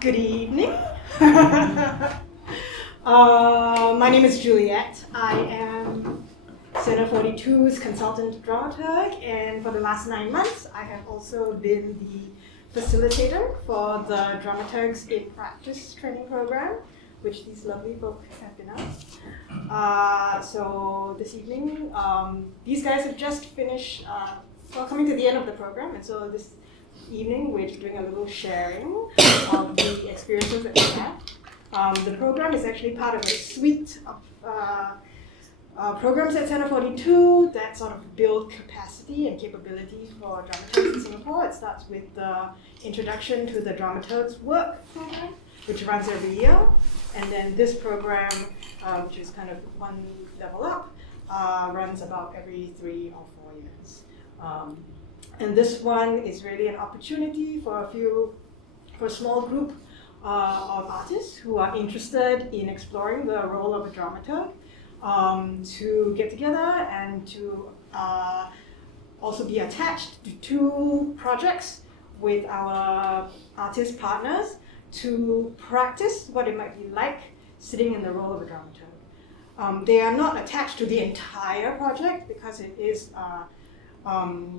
Good evening. My name is Juliet. I am Center 42's consultant dramaturg, and for the last 9 months, I have also been the facilitator for the dramaturgs-in-training program, which these lovely folks have been on. So this evening, these guys have just finished coming to the end of the program, and so this evening we're doing a little sharing of the experiences that we had. The program is actually part of a suite of programs at Center 42 that sort of build capacity and capability for dramaturgs in Singapore. It starts with the introduction to the dramaturgs work program, which runs every year, and then this program, which is kind of one level up, runs about every 3 or 4 years. And this one is really an opportunity for a small group of artists who are interested in exploring the role of a dramaturg to get together and to also be attached to 2 projects with our artist partners to practice what it might be like sitting in the role of a dramaturg. They are not attached to the entire project because it is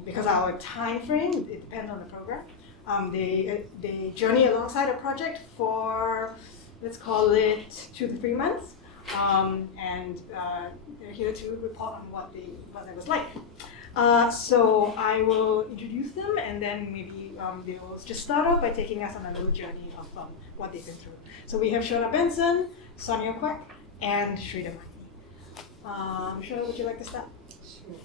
because our time frame, it depends on the program. They journey alongside a project for, let's call it 2 to 3 months, and they're here to report on what it was like. So I will introduce them, and then maybe they will just start off by taking us on a little journey of what they've been through. So we have Shona Benson, Sonia Kwek, and Shridar Mani. Shona, would you like to start? Sure.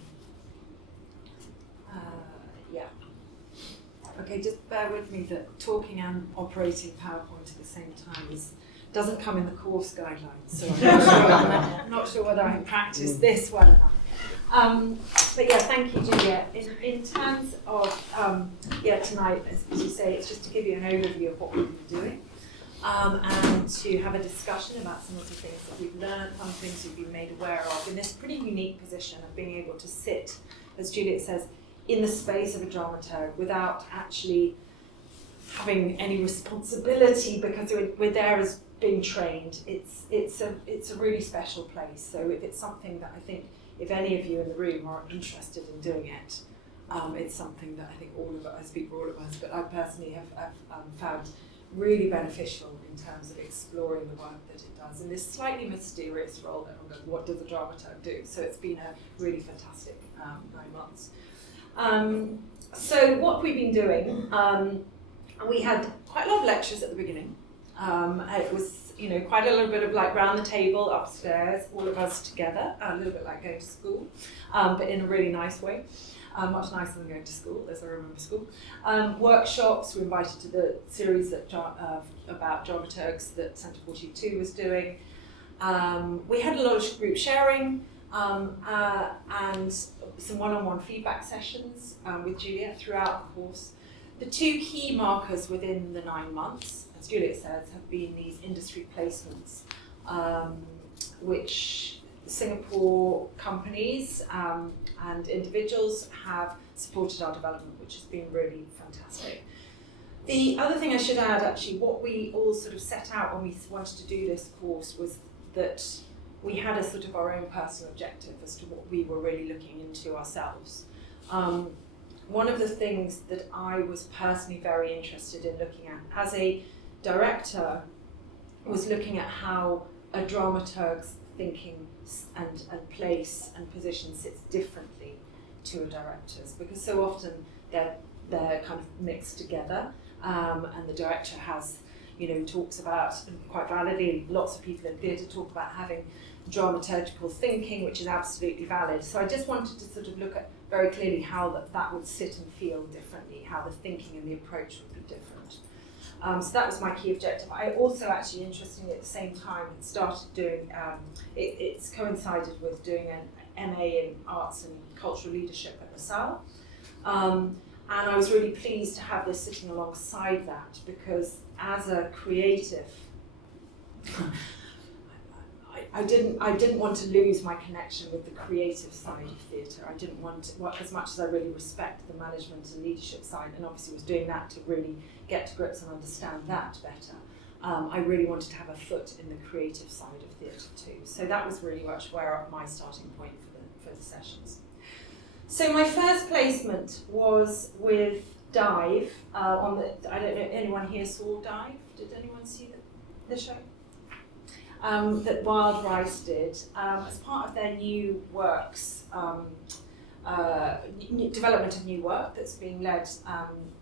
Yeah. Okay, just bear with me that talking and operating PowerPoint at the same time doesn't come in the course guidelines, so I'm not sure whether I can practice this well enough. But yeah, thank you, Juliet. In terms of tonight, as you say, it's just to give you an overview of what we've been doing, and to have a discussion about some of the things that we've learned, some things we've been made aware of in this pretty unique position of being able to sit, as Juliet says, in the space of a dramaturg without actually having any responsibility, because we're there as being trained. It's a really special place. So if it's something that I think, if any of you in the room are interested in doing it, it's something that I think all of us, I speak for all of us, but I personally have found really beneficial in terms of exploring the work that it does in this slightly mysterious role that everyone goes, what does a dramaturg do? So it's been a really fantastic 9 months. So what we've been doing, we had quite a lot of lectures at the beginning. It was, quite a little bit of like round the table upstairs, all of us together, a little bit like going to school, but in a really nice way. Much nicer than going to school, as I remember school. Workshops, we were invited to the series that about dramaturgs that Centre 42 was doing. We had a lot of group sharing, and some one-on-one feedback sessions with Juliet throughout the course. The 2 key markers within the 9 months, as Juliet says, have been these industry placements, which Singapore companies and individuals have supported our development, which has been really fantastic. The other thing I should add, actually, what we all sort of set out when we wanted to do this course was that we had a sort of our own personal objective as to what we were really looking into ourselves. One of the things that I was personally very interested in looking at as a director was looking at how a dramaturg's thinking and place and position sits differently to a director's, because so often they're kind of mixed together, and the director has, talks about, and quite validly, lots of people in theatre talk about having dramaturgical thinking, which is absolutely valid. So I just wanted to sort of look at very clearly how that would sit and feel differently, how the thinking and the approach would be different. So that was my key objective. I also actually, interestingly, at the same time, started doing, it's coincided with doing an MA in Arts and Cultural Leadership at LaSalle. And I was really pleased to have this sitting alongside that, because as a creative, I didn't want to lose my connection with the creative side of theatre. I didn't want to, as much as I really respect the management and leadership side, and obviously was doing that to really get to grips and understand that better. I really wanted to have a foot in the creative side of theatre too. So that was really much where my starting point for the sessions. So my first placement was with Dive on the. I don't know, anyone here saw Dive? Did anyone see the show? That Wild Rice did as part of their new works, development of new work that's being led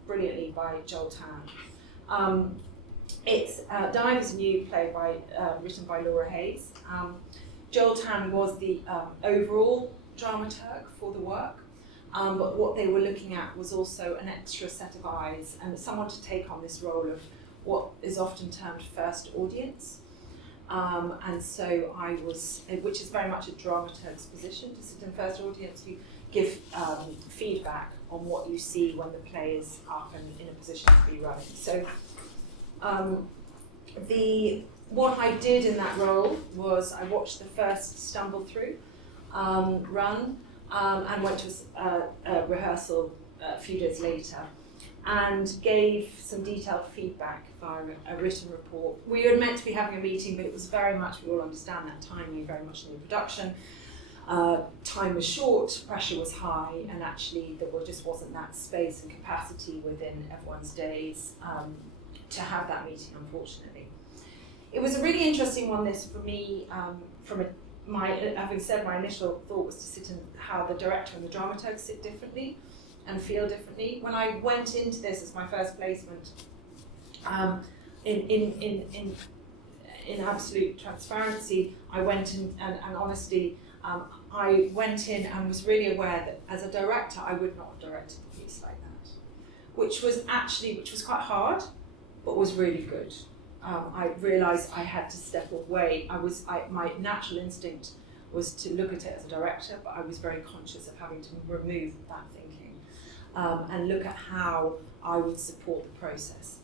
brilliantly by Joel Tan. Dive is a new play written by Laura Hayes. Joel Tan was the overall dramaturg for the work, but what they were looking at was also an extra set of eyes and someone to take on this role of what is often termed first audience. And so I was, which is very much a dramaturg's position, to sit in first audience. You give feedback on what you see when the play is up and in a position to be running. So what I did in that role was I watched the first stumble through run and went to a rehearsal a few days later and gave some detailed feedback via a written report. We were meant to be having a meeting, but it was very much, we all understand that timing, very much in the production. Time was short, pressure was high, and actually there just wasn't that space and capacity within everyone's days to have that meeting, unfortunately. It was a really interesting one, this, for me, having said my initial thought was to sit in how the director and the dramaturg sit differently and feel differently. When I went into this as my first placement, in absolute transparency, I went in and honesty, I went in and was really aware that as a director, I would not have directed a piece like that, which was quite hard, but was really good. I realised I had to step away. My natural instinct was to look at it as a director, but I was very conscious of having to remove that thinking and look at how I would support the process.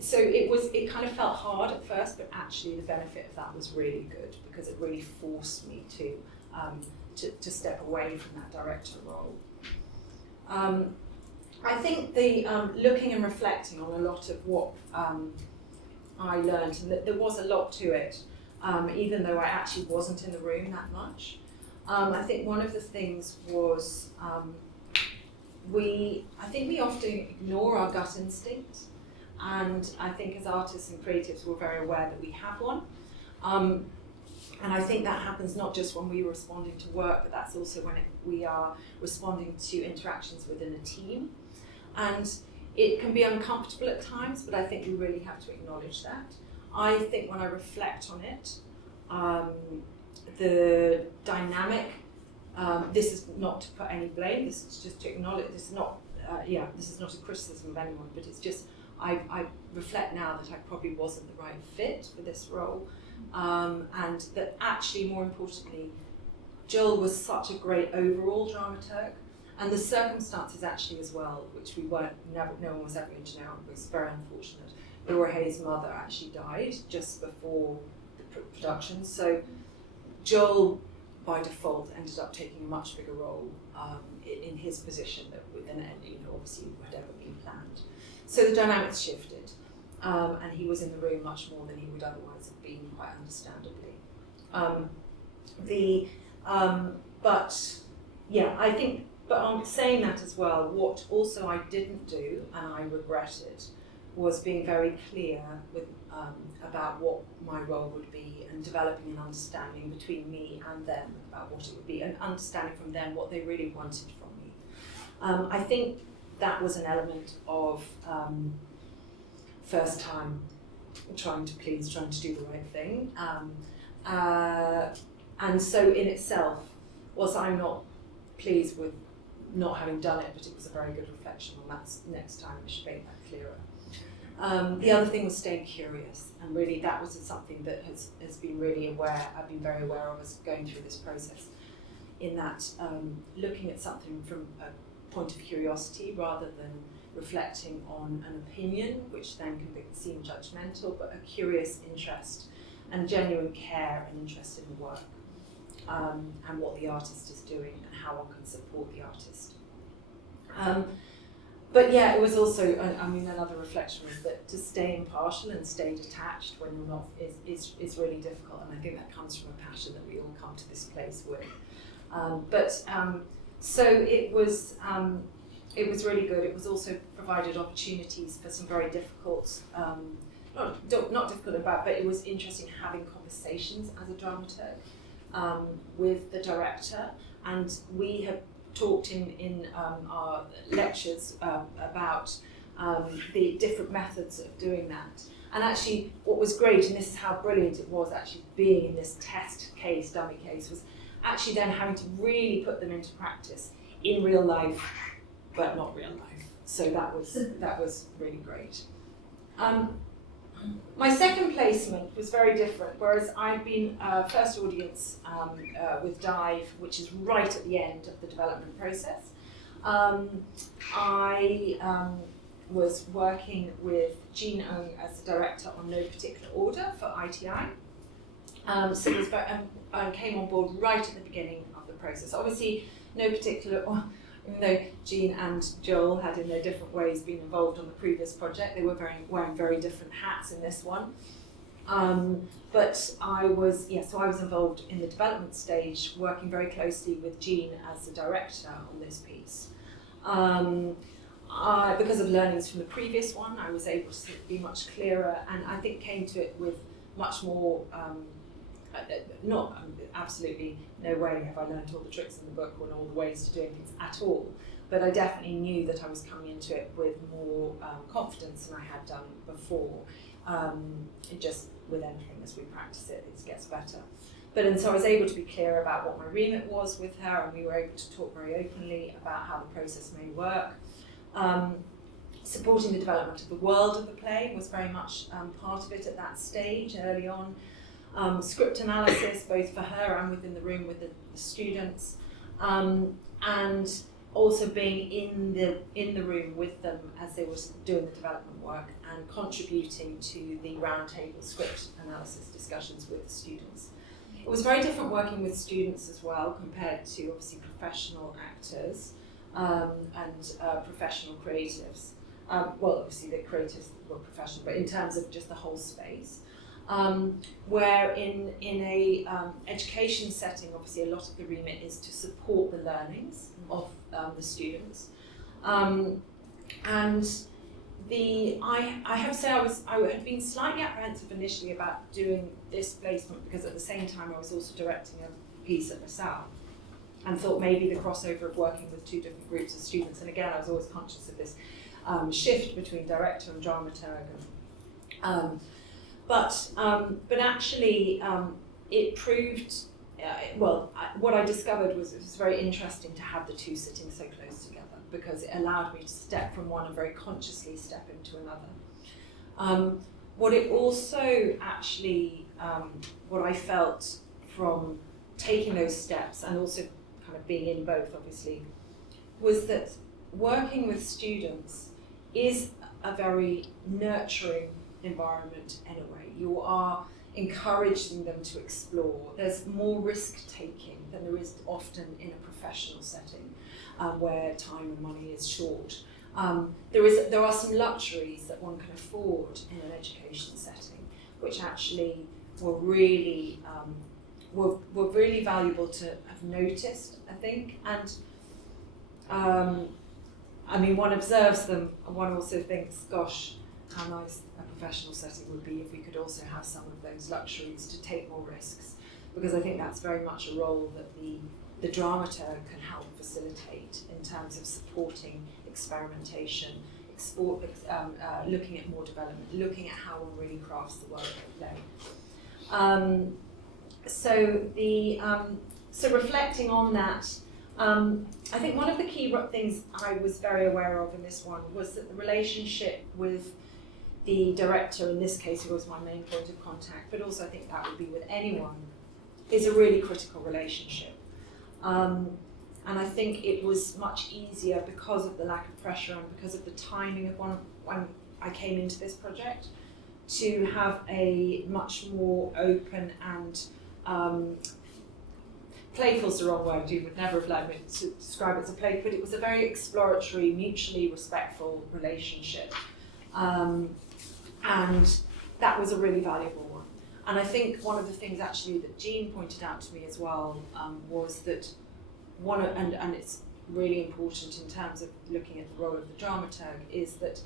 So it kind of felt hard at first, but actually the benefit of that was really good because it really forced me to step away from that director role. I think the looking and reflecting on a lot of what I learned, and that there was a lot to it, even though I actually wasn't in the room that much. I think one of the things was we often ignore our gut instinct, and I think as artists and creatives we're very aware that we have one. And I think that happens not just when we're responding to work, but that's also when we are responding to interactions within a team. And it can be uncomfortable at times, but I think we really have to acknowledge that. I think when I reflect on it, the dynamic, this is not to put any blame, this is just to acknowledge, this is not a criticism of anyone, but it's just, I reflect now that I probably wasn't the right fit for this role, and that actually, more importantly, Jill was such a great overall dramaturg, and the circumstances actually as well, which no one was ever going to know, was very unfortunate. Laura Hayes' mother actually died just before the production, so Joel, by default, ended up taking a much bigger role in his position than obviously had ever been planned. So the dynamics shifted, and he was in the room much more than he would otherwise have been, quite understandably. But on saying that as well, what also I didn't do, and I regretted, was being very clear with about what my role would be and developing an understanding between me and them about what it would be, and understanding from them what they really wanted from me. I think that was an element of first time trying to please, trying to do the right thing. And so in itself, whilst I'm not pleased with not having done it, but it was a very good reflection on that. Next time I should make that clearer. The other thing was staying curious, and really that was something that has been really I've been very aware of as going through this process, in that looking at something from a point of curiosity rather than reflecting on an opinion, which then can seem judgmental, but a curious interest and genuine care and interest in the work, and what the artist is doing and how one can support the artist. But yeah, it was also, another reflection was that to stay impartial and stay detached when you're not is really difficult, and I think that comes from a passion that we all come to this place with. So it was really good. It was also provided opportunities for some very difficult, not difficult about, but it was interesting having conversations as a dramaturg with the director, and we have talked in our lectures about the different methods of doing that. And actually what was great, and this is how brilliant it was actually being in this test case, dummy case, was actually then having to really put them into practice in real life, but not real life. So that was really great. My second placement was very different, whereas I'd been first audience with Dive, which is right at the end of the development process. I was working with Jean Ong as the director on No Particular Order for ITI. So it was I came on board right at the beginning of the process. Obviously, no particular, even though Jean and Joel had in their different ways been involved on the previous project, they were wearing very different hats in this one. But I was involved in the development stage, working very closely with Jean as the director on this piece. Because of learnings from the previous one, I was able to be much clearer, and I think came to it with much more, absolutely no way have I learned all the tricks in the book or all the ways to doing things at all, but I definitely knew that I was coming into it with more confidence than I had done before. Just with anything, as we practice it, it gets better. And so I was able to be clear about what my remit was with her, and we were able to talk very openly about how the process may work. Supporting the development of the world of the play was very much part of it at that stage, early on. Script analysis, both for her and within the room with the students, and also being in the room with them as they were doing the development work and contributing to the roundtable script analysis discussions with the students. It was very different working with students as well compared to obviously professional actors and professional creatives. Well, obviously the creatives were professional, but in terms of just the whole space. Where in a education setting, obviously a lot of the remit is to support the learnings of the students. And I have to say I had been slightly apprehensive initially about doing this placement, because at the same time I was also directing a piece at LaSalle, and thought maybe the crossover of working with two different groups of students, and again I was always conscious of this shift between director and dramaturg. But actually, it proved, what I discovered was it was very interesting to have the two sitting so close together, because it allowed me to step from one and very consciously step into another. What it also actually, what I felt from taking those steps and also kind of being in both, obviously, was that working with students is a very nurturing environment anyway. You are encouraging them to explore. There's more risk-taking than there is often in a professional setting where time and money is short. There are some luxuries that one can afford in an education setting, which actually were really valuable to have noticed, I think. And one observes them, and one also thinks, gosh, how nice a professional setting would be if we could also have some of those luxuries to take more risks, because I think that's very much a role that the dramaturg can help facilitate in terms of supporting experimentation, looking at more development, looking at how one really crafts the world of play. So reflecting on that, I think one of the key things I was very aware of in this one was that the relationship with the director, in this case who was my main point of contact, but also I think that would be with anyone, is a really critical relationship. And I think it was much easier because of the lack of pressure and because of the timing of when I came into this project, to have a much more open and playful's the wrong word, you would never have allowed me to describe it as a play, but it was a very exploratory, mutually respectful relationship. And that was a really valuable one. And I think one of the things actually that Jean pointed out to me as well was that and it's really important in terms of looking at the role of the dramaturg, is that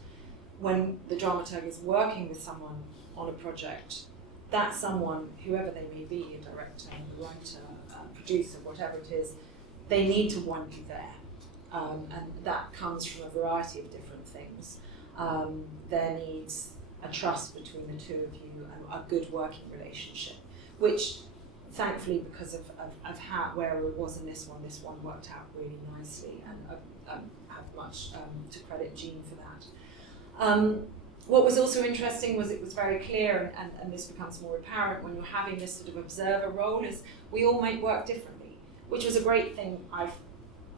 when the dramaturg is working with someone on a project, that someone, whoever they may be, a director, a writer, a producer, whatever it is, they need to want you there. And that comes from a variety of different things. There needs a trust between the two of you and a good working relationship, which thankfully, because of how where it was in this one worked out really nicely, and I have much to credit Jean for that. What was also interesting was it was very clear, and this becomes more apparent when you're having this sort of observer role, is we all might work differently, which was a great thing I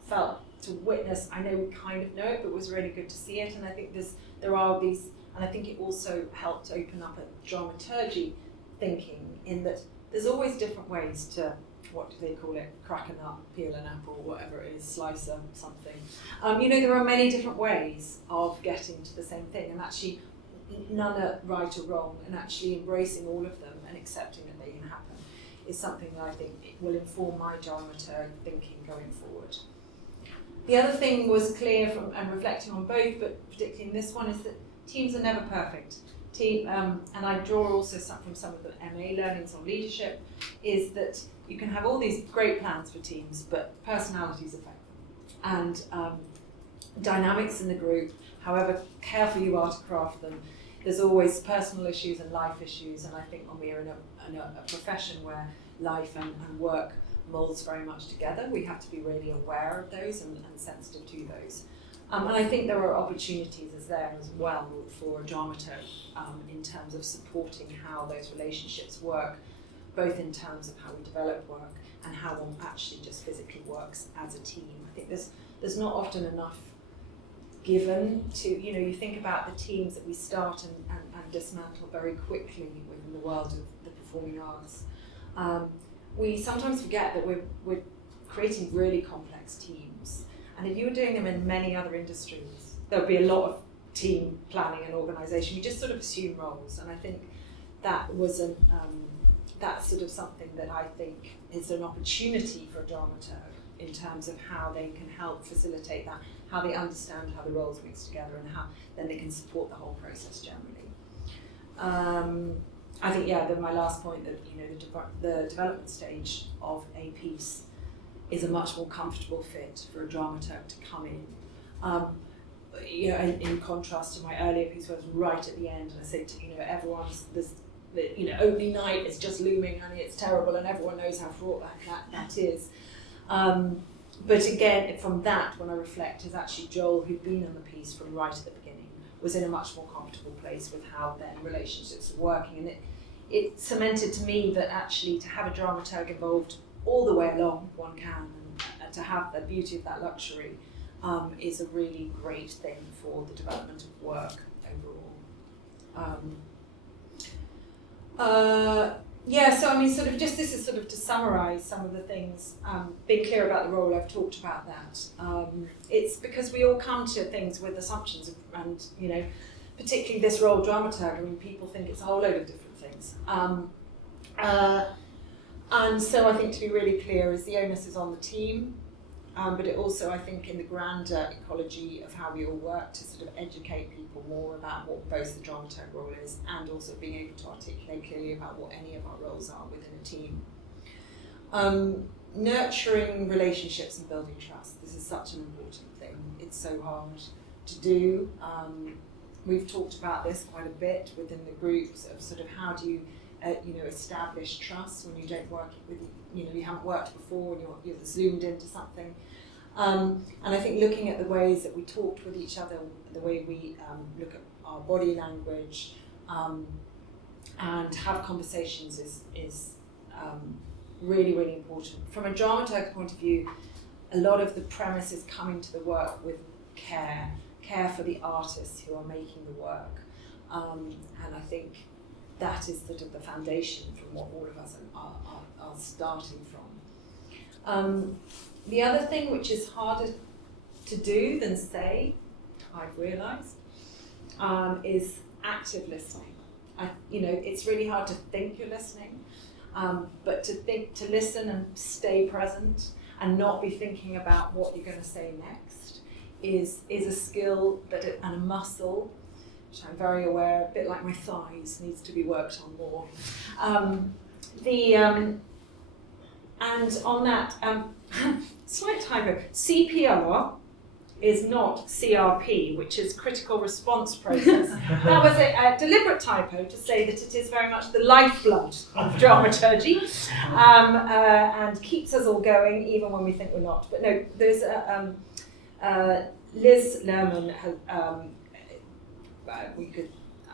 felt to witness. I know we kind of know it, but it was really good to see it, and I think there are these, and I think it also helped open up a dramaturgy thinking, in that there's always different ways to, what do they call it, crack a nut, peel an apple, whatever it is, slice something. There are many different ways of getting to the same thing, and actually none are right or wrong, and actually embracing all of them and accepting that they can happen is something that I think it will inform my dramaturg thinking going forward. The other thing was clear from, and reflecting on both, but particularly in this one, is that teams are never perfect. And I draw also from some of the MA learnings on leadership, is that you can have all these great plans for teams, but personalities affect them. And dynamics in the group, however careful you are to craft them, there's always personal issues and life issues, and I think when we are in a profession where life and work molds very much together, we have to be really aware of those and sensitive to those. And I think there are opportunities there as well for a dramaturg in terms of supporting how those relationships work, both in terms of how we develop work and how one actually just physically works as a team. I think there's not often enough given to, you think about the teams that we start and dismantle very quickly within the world of the performing arts. We sometimes forget that we're creating really complex teams. And if you were doing them in many other industries, there would be a lot of team planning and organisation. You just sort of assume roles, and I think that was that's sort of something that I think is an opportunity for a dramaturg in terms of how they can help facilitate that, how they understand how the roles mix together, and how then they can support the whole process generally. I think, my last point, that the development stage of a piece is a much more comfortable fit for a dramaturg to come in. In contrast to my earlier piece where I was right at the end, and I say to everyone's opening night is just looming and it's terrible and everyone knows how fraught that is. But again, from that, when I reflect, is actually Joel, who'd been on the piece from right at the beginning, was in a much more comfortable place with how then relationships are working, and it cemented to me that actually to have a dramaturg involved all the way along, one can, and to have the beauty of that luxury is a really great thing for the development of work overall. This is sort of to summarise some of the things, being clear about the role, I've talked about that. It's because we all come to things with assumptions, and particularly this role, dramaturg, people think it's a whole load of different things. And so I think to be really clear is the onus is on the team, but it also, I think, in the grander ecology of how we all work, to sort of educate people more about what both the dramaturg role is, and also being able to articulate clearly about what any of our roles are within a team. Nurturing relationships and building trust. This is such an important thing. It's so hard to do. We've talked about this quite a bit within the groups of sort of how do you establish trust when you don't work with, you haven't worked before and you're zoomed into something. And I think looking at the ways that we talked with each other, the way we look at our body language and have conversations is really, really important. From a dramaturg point of view, a lot of the premise is coming to the work with care for the artists who are making the work. And I think that is sort of the foundation from what all of us are starting from. The other thing which is harder to do than say, I've realised, is active listening. It's really hard to think you're listening, but to listen and stay present and not be thinking about what you're going to say next is a skill and a muscle, which I'm very aware, a bit like my thighs, needs to be worked on more. And on that, slight typo, CPR is not CRP, which is critical response process. That was a deliberate typo to say that it is very much the lifeblood of dramaturgy, and keeps us all going even when we think we're not. But no, there's Liz Lerman has, I'm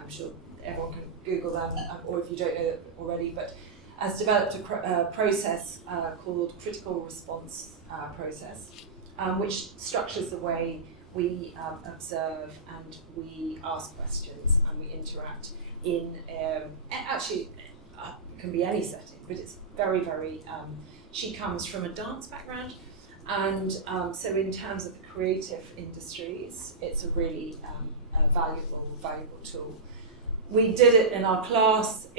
sure everyone can Google them, or if you don't know it already, but has developed a process called critical response process, which structures the way we observe and we ask questions and we interact in, actually it can be any setting, but it's very, very, she comes from a dance background, and so in terms of the creative industries, it's a really valuable tool. We did it in our class.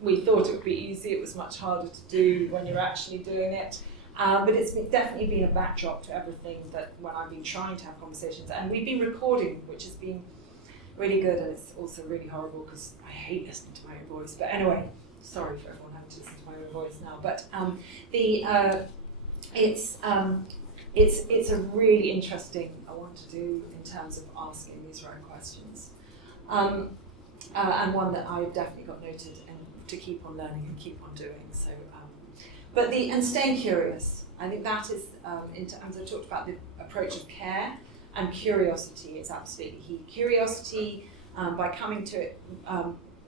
We thought it would be easy. It was much harder to do when you're actually doing it. But it's definitely been a backdrop to everything that when I've been trying to have conversations. And we've been recording, which has been really good, and it's also really horrible because I hate listening to my own voice. But anyway, sorry for everyone having to listen to my own voice now. But it's a really interesting one to do in terms of asking these right questions. And one that I've definitely got noted and to keep on learning and keep on doing. So, and staying curious. I think that is, in terms I talked about the approach of care and curiosity is absolutely key. Curiosity, by coming to it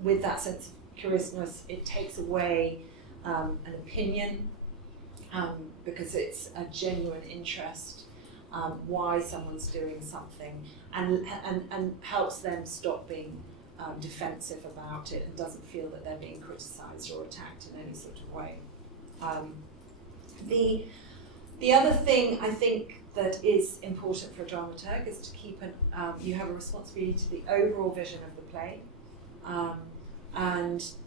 with that sense of curiousness, it takes away an opinion because it's a genuine interest. Why someone's doing something, and helps them stop being defensive about it and doesn't feel that they're being criticised or attacked in any sort of way. The other thing I think that is important for a dramaturg is to keep you have a responsibility to the overall vision of the play,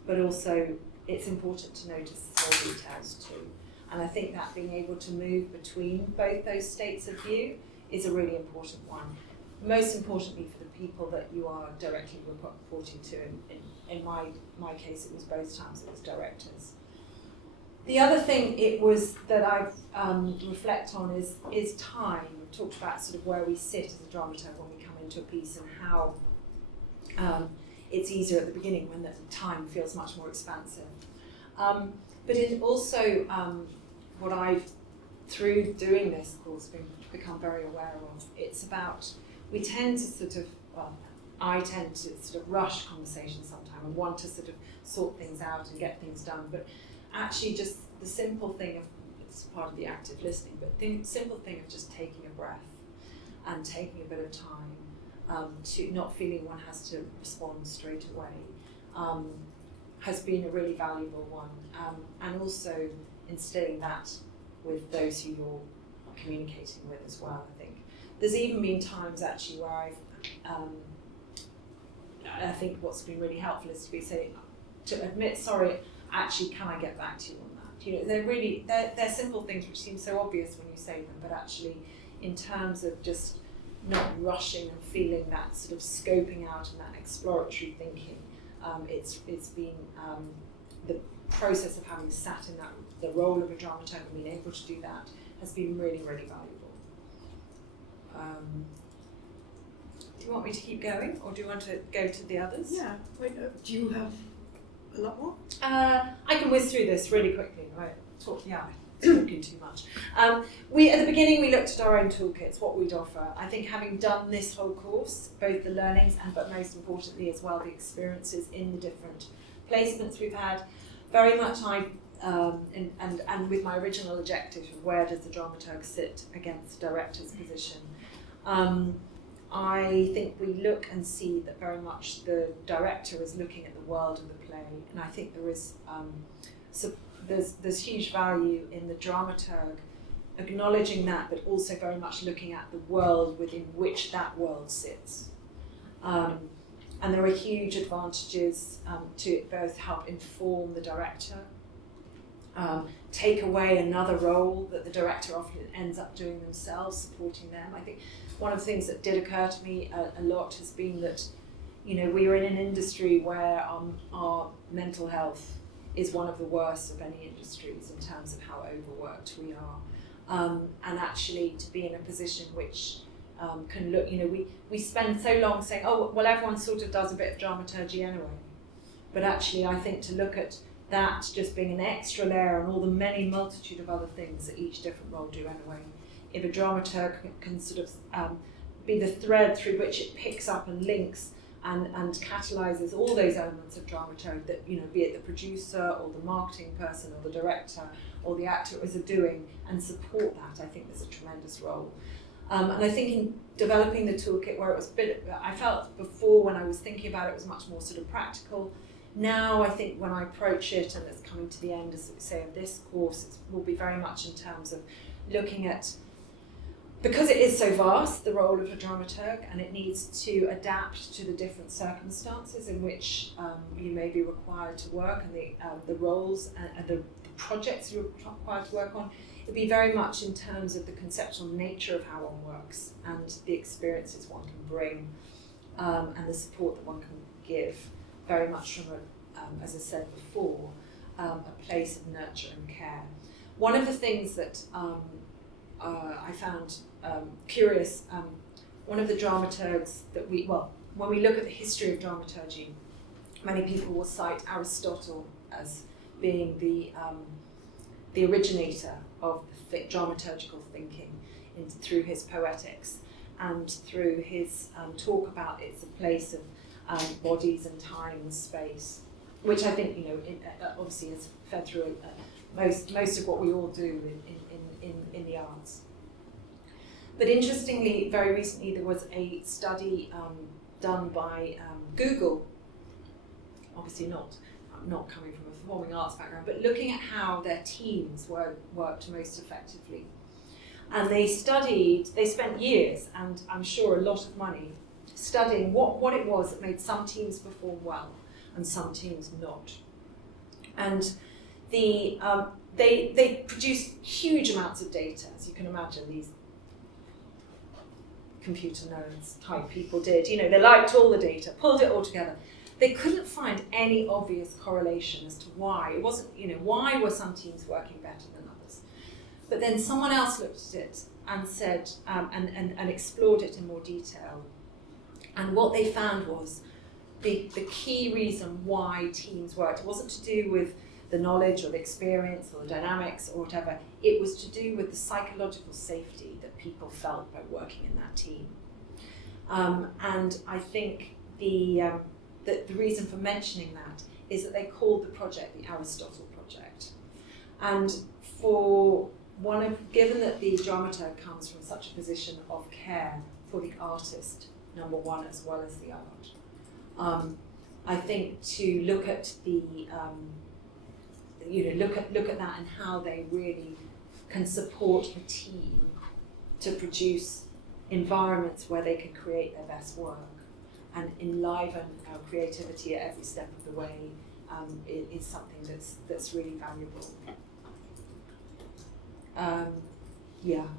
but also it's important to notice the small details too. And I think that being able to move between both those states of view is a really important one. Most importantly for the people that you are directly reporting to. In my case, it was both times, it was directors. The other thing that I've reflect on is time. We've talked about sort of where we sit as a dramaturg when we come into a piece and how it's easier at the beginning when the time feels much more expansive. But it also, what I've, through doing this course, become very aware of, it's about, we tend to sort of, I tend to sort of rush conversations sometimes and want to sort of sort things out and get things done, but actually just the simple thing of, it's part of the active listening, but the simple thing of just taking a breath and taking a bit of time to not feeling one has to respond straight away has been a really valuable one, and also instilling that with those who you're communicating with as well. I think there's even been times actually where I think what's been really helpful is to admit, sorry, actually, can I get back to you on that? You know, they're simple things which seem so obvious when you say them, but actually, in terms of just not rushing and feeling that sort of scoping out and that exploratory thinking, it's been the process of having sat in the role of a dramaturg and being able to do that has been really, really valuable. Do you want me to keep going, or do you want to go to the others? Yeah. Wait, do you have a lot more? I can whiz through this really quickly. I'm talking too much. At the beginning we looked at our own toolkits, what we'd offer. I think having done this whole course, both the learnings but most importantly as well the experiences in the different placements we've had, very much and with my original objective of where does the dramaturg sit against the director's position, I think we look and see that very much the director is looking at the world of the play, and I think there is there's huge value in the dramaturg acknowledging that, but also very much looking at the world within which that world sits. And there are huge advantages to both help inform the director, take away another role that the director often ends up doing themselves, supporting them. I think one of the things that did occur to me a lot has been that, we are in an industry where our mental health is one of the worst of any industries in terms of how overworked we are. And actually to be in a position which can look, we spend so long saying, oh, well, everyone sort of does a bit of dramaturgy anyway. But actually, I think to look at that just being an extra layer on all the many multitude of other things that each different role do anyway. If a dramaturg can sort of be the thread through which it picks up and links and catalyses all those elements of dramaturg that, be it the producer or the marketing person or the director or the actor is doing, and support that, I think there's a tremendous role. And I think in developing the toolkit, where it was I felt before when I was thinking about it, it was much more sort of practical. Now I think when I approach it, and it's coming to the end, as we say, of this course, it will be very much in terms of looking at, because it is so vast, the role of a dramaturg, and it needs to adapt to the different circumstances in which you may be required to work, and the roles and the projects you're required to work on. It'd be very much in terms of the conceptual nature of how one works and the experiences one can bring, and the support that one can give, very much from as I said before, a place of nurture and care. One of the things that I found curious, one of the dramaturgs that when we look at the history of dramaturgy, many people will cite Aristotle as being the originator of the dramaturgical thinking through his Poetics and through his talk about it's a place of bodies and time and space, which I think obviously has fed through most of what we all do in the arts. But interestingly, very recently there was a study done by Google, obviously not coming from a performing arts background, but looking at how their teams worked most effectively. And they spent years, and I'm sure a lot of money, studying what it was that made some teams perform well and some teams not. And they produced huge amounts of data, as you can imagine, these computer nerds type people did. They liked all the data, pulled it all together. They couldn't find any obvious correlation as to why. It wasn't, why were some teams working better than others? But then someone else looked at it and said, and explored it in more detail. And what they found was the key reason why teams worked. It wasn't to do with the knowledge or the experience or the dynamics or whatever. It was to do with the psychological safety that people felt by working in that team. And I think the reason for mentioning that is that they called the project the Aristotle Project. And given that the dramaturg comes from such a position of care for the artist, number one, as well as the art, I think to look at look at that and how they really can support a team to produce environments where they can create their best work and enliven creativity at every step of the way is something that's really valuable.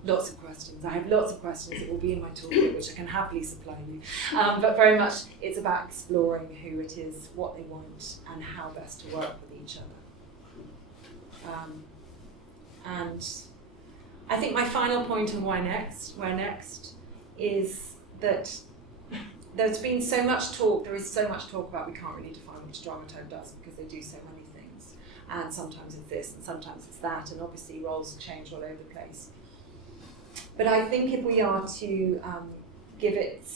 Lots of questions. I have lots of questions that will be in my toolkit, which I can happily supply you. But very much it's about exploring who it is, what they want, and how best to work with each other. And I think my final point on where next, is that there's been so much talk, there is so much talk about we can't really define what a dramaturg does because they do so many things. And sometimes it's this and sometimes it's that, and obviously roles change all over the place. But I think if we are to give it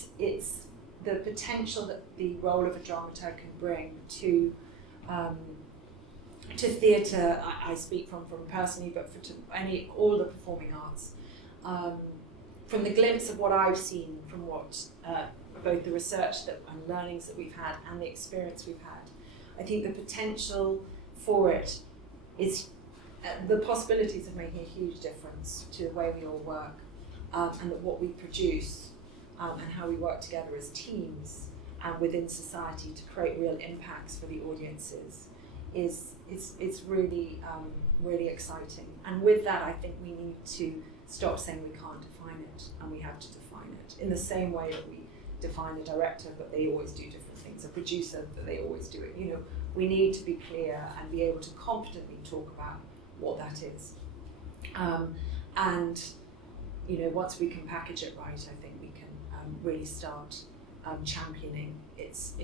the potential that the role of a dramaturg can bring to theatre, I speak from personally, but all the performing arts, from the glimpse of what I've seen, from what both the research and learnings that we've had and the experience we've had, I think the potential for it is the possibilities of making a huge difference to the way we all work, and that what we produce and how we work together as teams and within society to create real impacts for the audiences is really really exciting. And with that, I think we need to stop saying we can't define it, and we have to define it in the same way that we define a director, but they always do different things, a producer, that they always do it. We need to be clear and be able to competently talk about what that is. And once we can package it right, I think we can really start championing its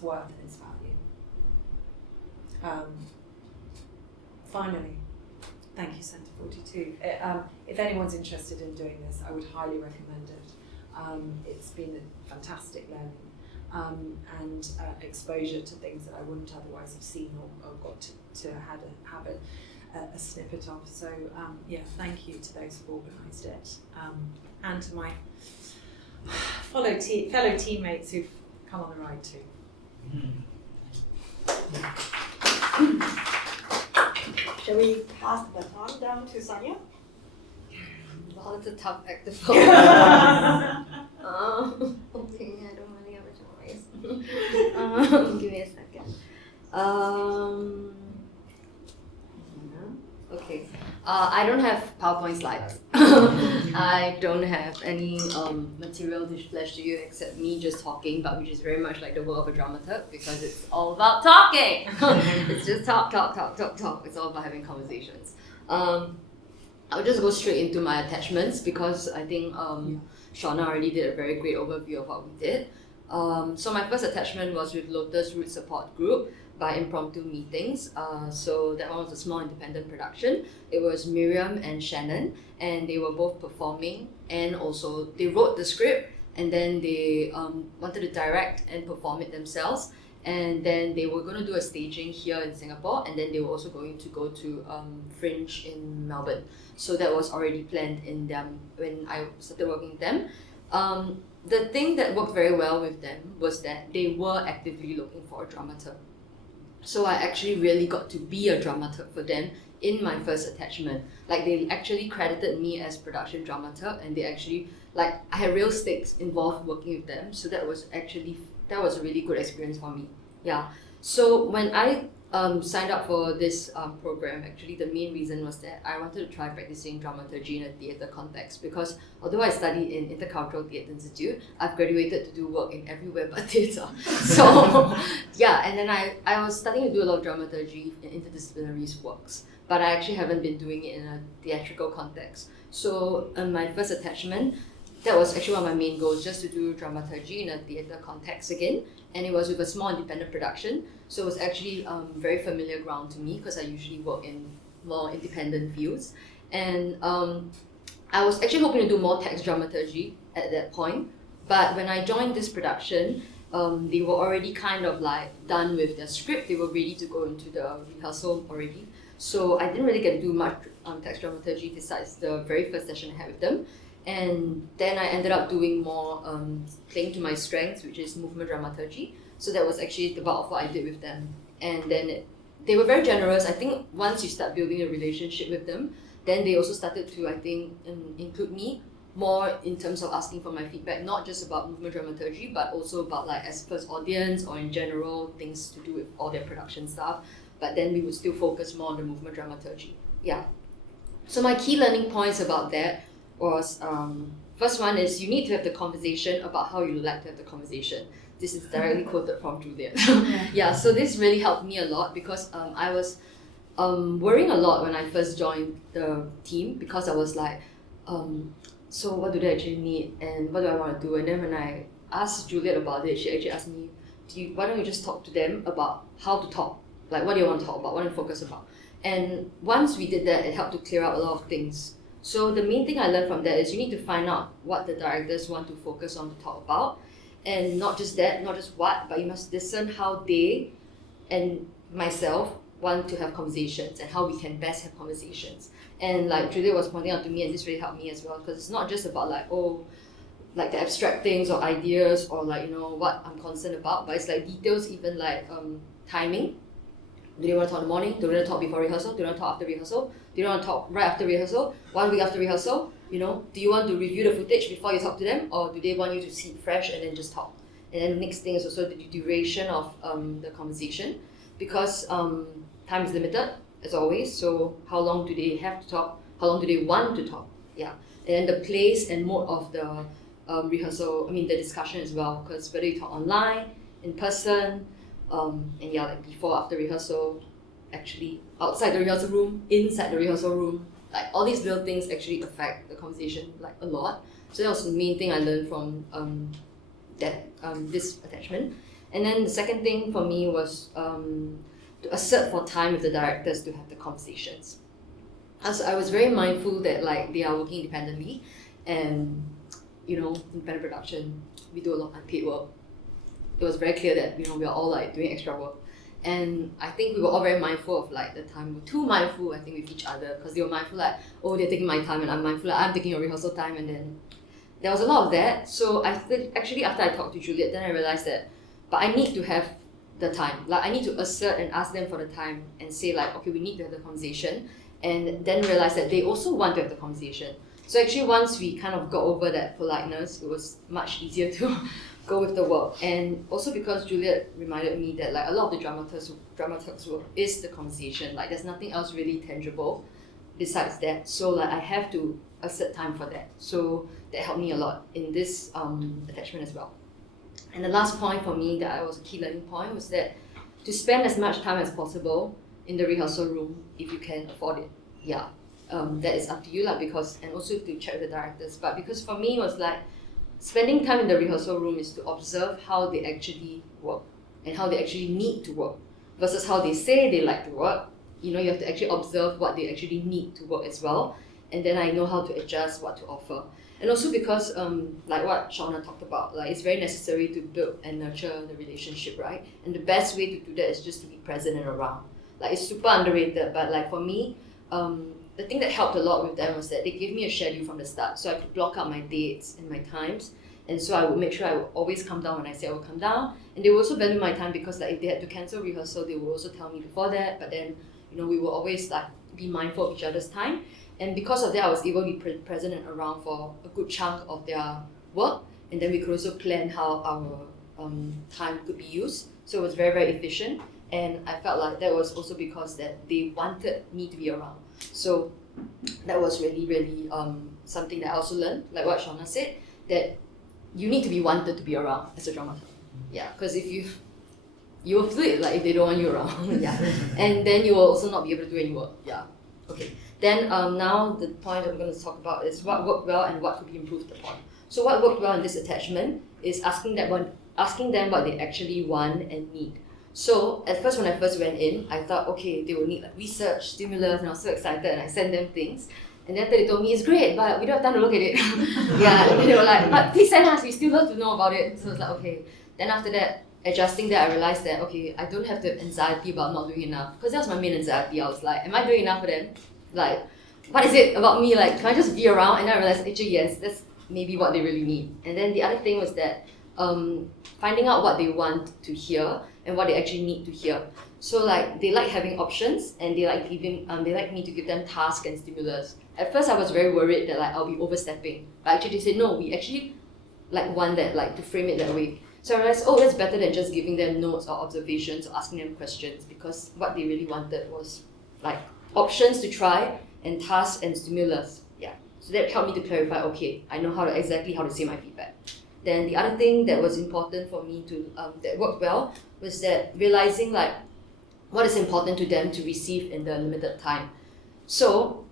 worth and its value. Finally, thank you, Centre 42. If anyone's interested in doing this, I would highly recommend it. It's been a fantastic learning and exposure to things that I wouldn't otherwise have seen or got to have a snippet of. So thank you to those who've organised it, and to my fellow teammates who've come on the ride too. Shall we pass the baton down to Sonia? Well, it's a tough act to follow. Okay, I don't really have a choice. Give me a second. Okay. I don't have PowerPoint slides. I don't have any material to flash to you except me just talking, but which is very much like the work of a dramaturg because it's all about talking. It's just talk. It's all about having conversations. I'll just go straight into my attachments because I think Shona already did a very great overview of what we did. So my first attachment was with Lotus Root Support Group by Impromptu Meetings. So that one was a small independent production. It was Miriam and Shannon, and they were both performing, and also they wrote the script, and then they wanted to direct and perform it themselves. And then they were going to do a staging here in Singapore, and then they were also going to go to Fringe in Melbourne. So that was already planned in them when I started working with them. The thing that worked very well with them was that they were actively looking for a dramaturg. So I actually really got to be a dramaturg for them in my first attachment. Like they actually credited me as production dramaturg, and they actually, like, I had real stakes involved working with them. So that was a really good experience for me. Yeah. So when I signed up for this program, actually the main reason was that I wanted to try practicing dramaturgy in a theatre context, because although I studied in Intercultural Theatre Institute, I've graduated to do work in everywhere but theatre. So yeah, and then I was starting to do a lot of dramaturgy in interdisciplinary works, but I actually haven't been doing it in a theatrical context. So in my first attachment, that was actually one of my main goals, just to do dramaturgy in a theatre context again. And it was with a small independent production. So it was actually very familiar ground to me because I usually work in more independent fields. And I was actually hoping to do more text dramaturgy at that point. But when I joined this production, they were already kind of like done with their script. They were ready to go into the rehearsal already. So I didn't really get to do much text dramaturgy besides the very first session I had with them. And then I ended up doing more playing to my strengths, which is movement dramaturgy. So that was actually the bulk of what I did with them. And then they were very generous. I think once you start building a relationship with them, then they also started to, I think, include me more in terms of asking for my feedback, not just about movement dramaturgy, but also about like as first audience or in general things to do with all their production stuff. But then we would still focus more on the movement dramaturgy. Yeah. So my key learning points about that was, first one is you need to have the conversation about how you like to have the conversation. This is directly quoted from Juliet. Yeah, so this really helped me a lot because I was worrying a lot when I first joined the team, because I was like, so what do they actually need and what do I want to do? And then when I asked Juliet about it, she actually asked me, why don't you just talk to them about how to talk? Like, what do you want to talk about? What do you focus about? And once we did that, it helped to clear up a lot of things. So the main thing I learned from that is you need to find out what the directors want to focus on to talk about. And not just that, not just what, but you must listen how they and myself want to have conversations and how we can best have conversations. And like Juliet was pointing out to me, and this really helped me as well, because it's not just about like, oh, like the abstract things or ideas or like, what I'm concerned about, but it's like details, even like timing. Do they want to talk in the morning? Do they want to talk before rehearsal? Do they want to talk after rehearsal? Do they want to talk right after rehearsal? 1 week after rehearsal? Do you want to review the footage before you talk to them, or do they want you to see it fresh and then just talk? And then the next thing is also the duration of the conversation, because time is limited as always. So how long do they have to talk? How long do they want to talk? Yeah, and then the place and mode of the rehearsal. The discussion as well, because whether you talk online, in person, and yeah, like before, after rehearsal, actually outside the rehearsal room, inside the rehearsal room, like all these little things actually affect the conversation like a lot. So that was the main thing I learned from this attachment. And then the second thing for me was to assert for time with the directors to have the conversations. As I was very mindful that like they are working independently, and independent production, we do a lot of unpaid work. It was very clear that we are all like doing extra work, and I think we were all very mindful of like the time. We were too mindful, I think, with each other, because they were mindful like, oh, they're taking my time, and I'm mindful like I'm taking your rehearsal time, and then there was a lot of that. So I think actually after I talked to Juliet, then I realized that, but I need to have the time. Like I need to assert and ask them for the time and say like, okay, we need to have the conversation, and then realize that they also want to have the conversation. So actually once we kind of got over that politeness, it was much easier to go with the work. And also because Juliet reminded me that like a lot of the dramaturgs work is the conversation. Like there's nothing else really tangible besides that. So like I have to assert time for that. So that helped me a lot in this attachment as well. And the last point for me that was a key learning point was that to spend as much time as possible in the rehearsal room if you can afford it. Yeah. That is up to you because, and also to check with the directors, but because for me it was like spending time in the rehearsal room is to observe how they actually work and how they actually need to work versus how they say they like to work. You have to actually observe what they actually need to work as well, and then I know how to adjust, what to offer. And also because like what Shona talked about, like it's very necessary to build and nurture the relationship, right? And the best way to do that is just to be present and around. Like it's super underrated, but like for me, the thing that helped a lot with them was that they gave me a schedule from the start, so I could block out my dates and my times, and so I would make sure I would always come down when I said I would come down. And they would also value my time because like if they had to cancel rehearsal, they would also tell me before that, but then we will always like be mindful of each other's time. And because of that, I was able to be present and around for a good chunk of their work, and then we could also plan how our time could be used. So it was very, very efficient, and I felt like that was also because that they wanted me to be around. So that was really, really something that I also learned, like what Shona said, that you need to be wanted to be around as a dramaturg. Yeah, because if you will feel it like if they don't want you around. Yeah, and then you will also not be able to do any work. Yeah, okay. Then now the point I'm going to talk about is what worked well and what could be improved upon. So what worked well in this attachment is asking them what they actually want and need. So at first, when I first went in, I thought, okay, they will need like research, stimulus, and I was so excited, and I sent them things. And then they told me, it's great, but we don't have time to look at it. Yeah, and then they were like, but please send us, we still love to know about it. So it's like, okay. Then after that, adjusting that, I realized that, okay, I don't have the anxiety about not doing enough. Because that was my main anxiety. I was like, am I doing enough for them? Like, what is it about me? Like, can I just be around? And then I realized, actually, yes, that's maybe what they really need. And then the other thing was that finding out what they want to hear and what they actually need to hear. So like they like having options, and they like me to give them tasks and stimulus. At first I was very worried that like I'll be overstepping, but actually they said no, we actually like want that, like to frame it that way. So I realized, oh, that's better than just giving them notes or observations or asking them questions, because what they really wanted was like options to try and tasks and stimulus. Yeah. So that helped me to clarify, okay, I know exactly how to say my feedback. Then the other thing that was important for me to that worked well was that realizing like what is important to them to receive in the limited time. So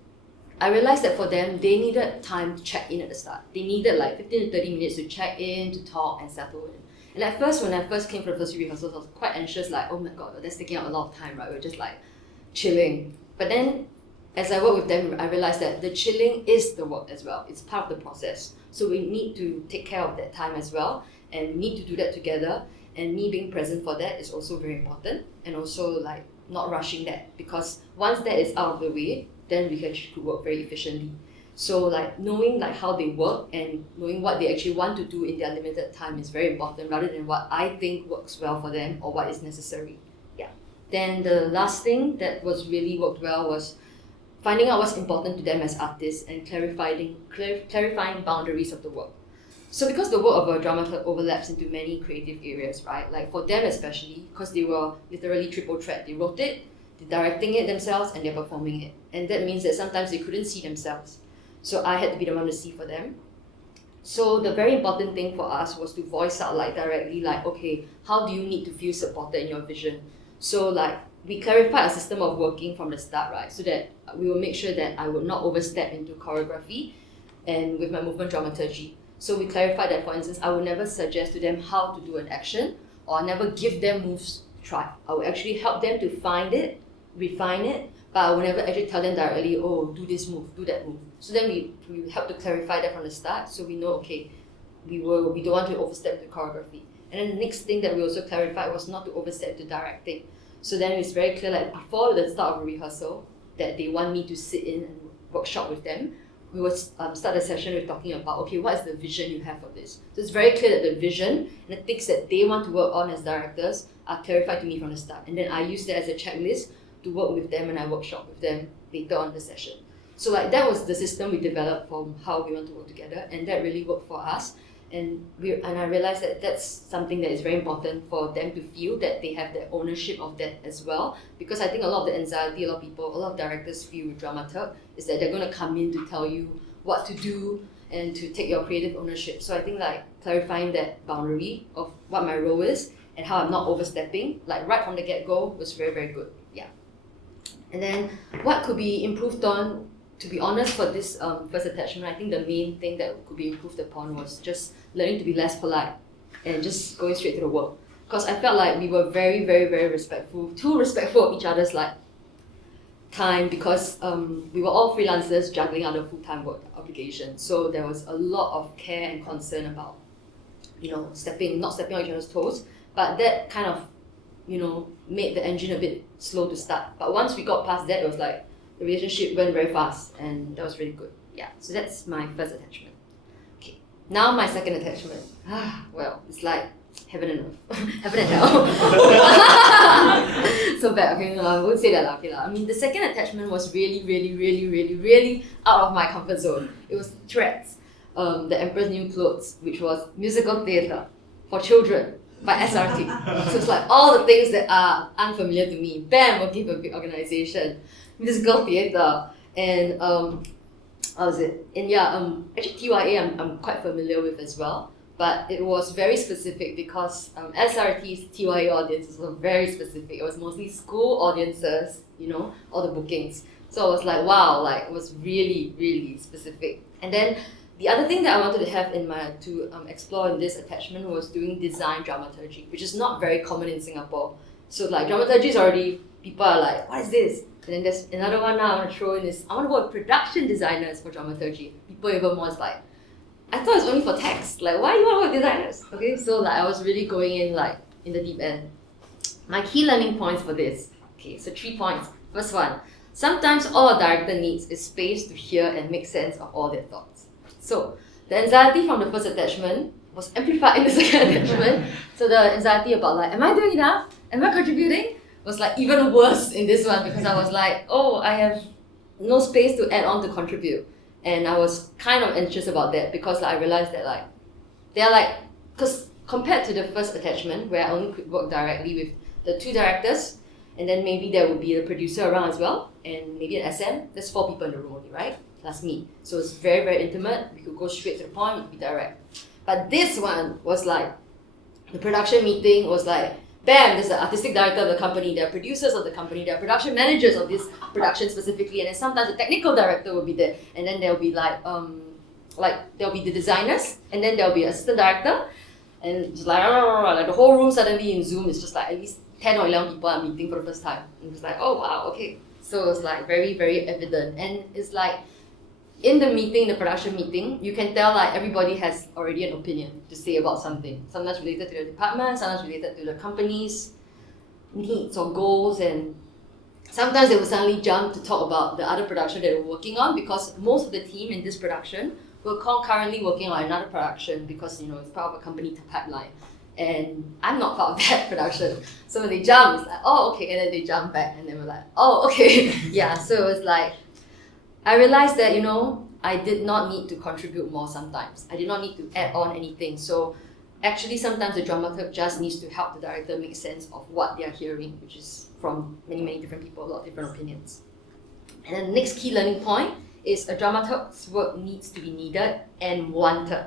I realized that for them, they needed time to check in at the start. They needed like 15 to 30 minutes to check in, to talk and settle in. And at first, when I first came for the first few rehearsals, I was quite anxious, like, oh my god, that's taking up a lot of time, right? We're just like chilling. But then as I work with them, I realized that the chilling is the work as well. It's part of the process. So we need to take care of that time as well, and we need to do that together. and me being present for that is also very important, and also like not rushing that, because once that is out of the way, then we can actually work very efficiently. So like knowing like how they work and knowing what they actually want to do in their limited time is very important, rather than what I think works well for them or what is necessary. Yeah. Then the last thing that was really worked well was finding out what's important to them as artists and clarifying boundaries of the work. So because the work of a dramaturg overlaps into many creative areas, right? Like for them especially, because they were literally triple threat. They wrote it, they're directing it themselves, and they're performing it. And that means that sometimes they couldn't see themselves. So I had to be the one to see for them. So the very important thing for us was to voice out like directly, like, okay, how do you need to feel supported in your vision? So like we clarified a system of working from the start, right? So that we will make sure that I would not overstep into choreography and with my movement dramaturgy. So we clarified that, for instance, I would never suggest to them how to do an action, or never give them moves to try. I would actually help them to find it, refine it, but I would never actually tell them directly, oh, do this move, do that move. So then we help to clarify that from the start, so we know, okay, we don't want to overstep into choreography. And then the next thing that we also clarified was not to overstep to directing. So then it's very clear, like before the start of a rehearsal, that they want me to sit in and workshop with them. We will start the session with talking about, okay, what is the vision you have for this? So it's very clear that the vision and the things that they want to work on as directors are clarified to me from the start. And then I use that as a checklist to work with them, and I workshop with them later on the session. So like that was the system we developed for how we want to work together, and that really worked for us. And I realized that that's something that is very important for them to feel, that they have the ownership of that as well. Because I think a lot of the anxiety a lot of directors feel with dramaturg is that they're going to come in to tell you what to do and to take your creative ownership. So I think like clarifying that boundary of what my role is and how I'm not overstepping, like right from the get-go, was very, very good. Yeah. And then what could be improved on, to be honest, for this first attachment, I think the main thing that could be improved upon was just learning to be less polite and just going straight to the work. Because I felt like we were very, very, very respectful, too respectful of each other's like time, because we were all freelancers juggling other full-time work obligations. So there was a lot of care and concern about, not stepping on each other's toes. But that kind of, made the engine a bit slow to start. But once we got past that, it was like the relationship went very fast, and that was really good. Yeah, so that's my first attachment. Okay, now my second attachment. Well, it's like heaven and earth, heaven and hell. So bad. Okay, no, I won't say that. Okay, I mean, the second attachment was really, really, really, really, really out of my comfort zone. It was Threads, The Emperor's New Clothes, which was musical theatre for children by SRT. So it's like all the things that are unfamiliar to me. Bam, working for a big organisation, musical theatre, and how was it? And yeah, actually TYA I'm quite familiar with as well. But it was very specific because SRT's TYA audiences were very specific. It was mostly school audiences, all the bookings. So I was like, wow, like it was really, really specific. And then the other thing that I wanted to have to explore in this attachment was doing design dramaturgy, which is not very common in Singapore. So like dramaturgy is already, people are like, what is this? And then there's another one now I want to throw in is, I want to work with production designers for dramaturgy. People even more like, I thought it was only for text. Like, why do you want to work with designers? Okay, so like I was really going in like in the deep end. My key learning points for this. Okay, so 3 points. First one, sometimes all a director needs is space to hear and make sense of all their thoughts. So the anxiety from the first attachment was amplified in the second attachment. So the anxiety about like, am I doing enough? Am I contributing? Was like even worse in this one, because I was like, oh, I have no space to add on to contribute. And I was kind of anxious about that, because like, I realized that like, they're like, because compared to the first attachment where I only could work directly with the 2 directors, and then maybe there would be a producer around as well, and maybe an SM, there's 4 people in the room only, right? Plus me. So it's very, very intimate. We could go straight to the point, we could be direct. But this one was like, the production meeting was like, bam, there's the artistic director of the company, there are producers of the company, there are production managers of this production specifically, and then sometimes the technical director will be there, and then there'll be like there'll be the designers, and then there'll be an assistant director, and just like the whole room suddenly in Zoom is just like at least 10 or 11 people are meeting for the first time. And it's like, oh wow, okay. So it's like very, very evident, and it's like in the meeting, the production meeting, you can tell like everybody has already an opinion to say about something. Sometimes related to the department, sometimes related to the company's needs or goals, and sometimes they will suddenly jump to talk about the other production that they're working on, because most of the team in this production were concurrently working on another production because it's part of a company pipeline. And I'm not part of that production. So when they jump, it's like, oh, okay, and then they jump back and they were like, oh, okay. Yeah, so it was like, I realized that, I did not need to contribute more sometimes. I did not need to add on anything. So actually sometimes the dramaturg just needs to help the director make sense of what they're hearing, which is from many, many different people, a lot of different opinions. And then the next key learning point is a dramaturg's work needs to be needed and wanted.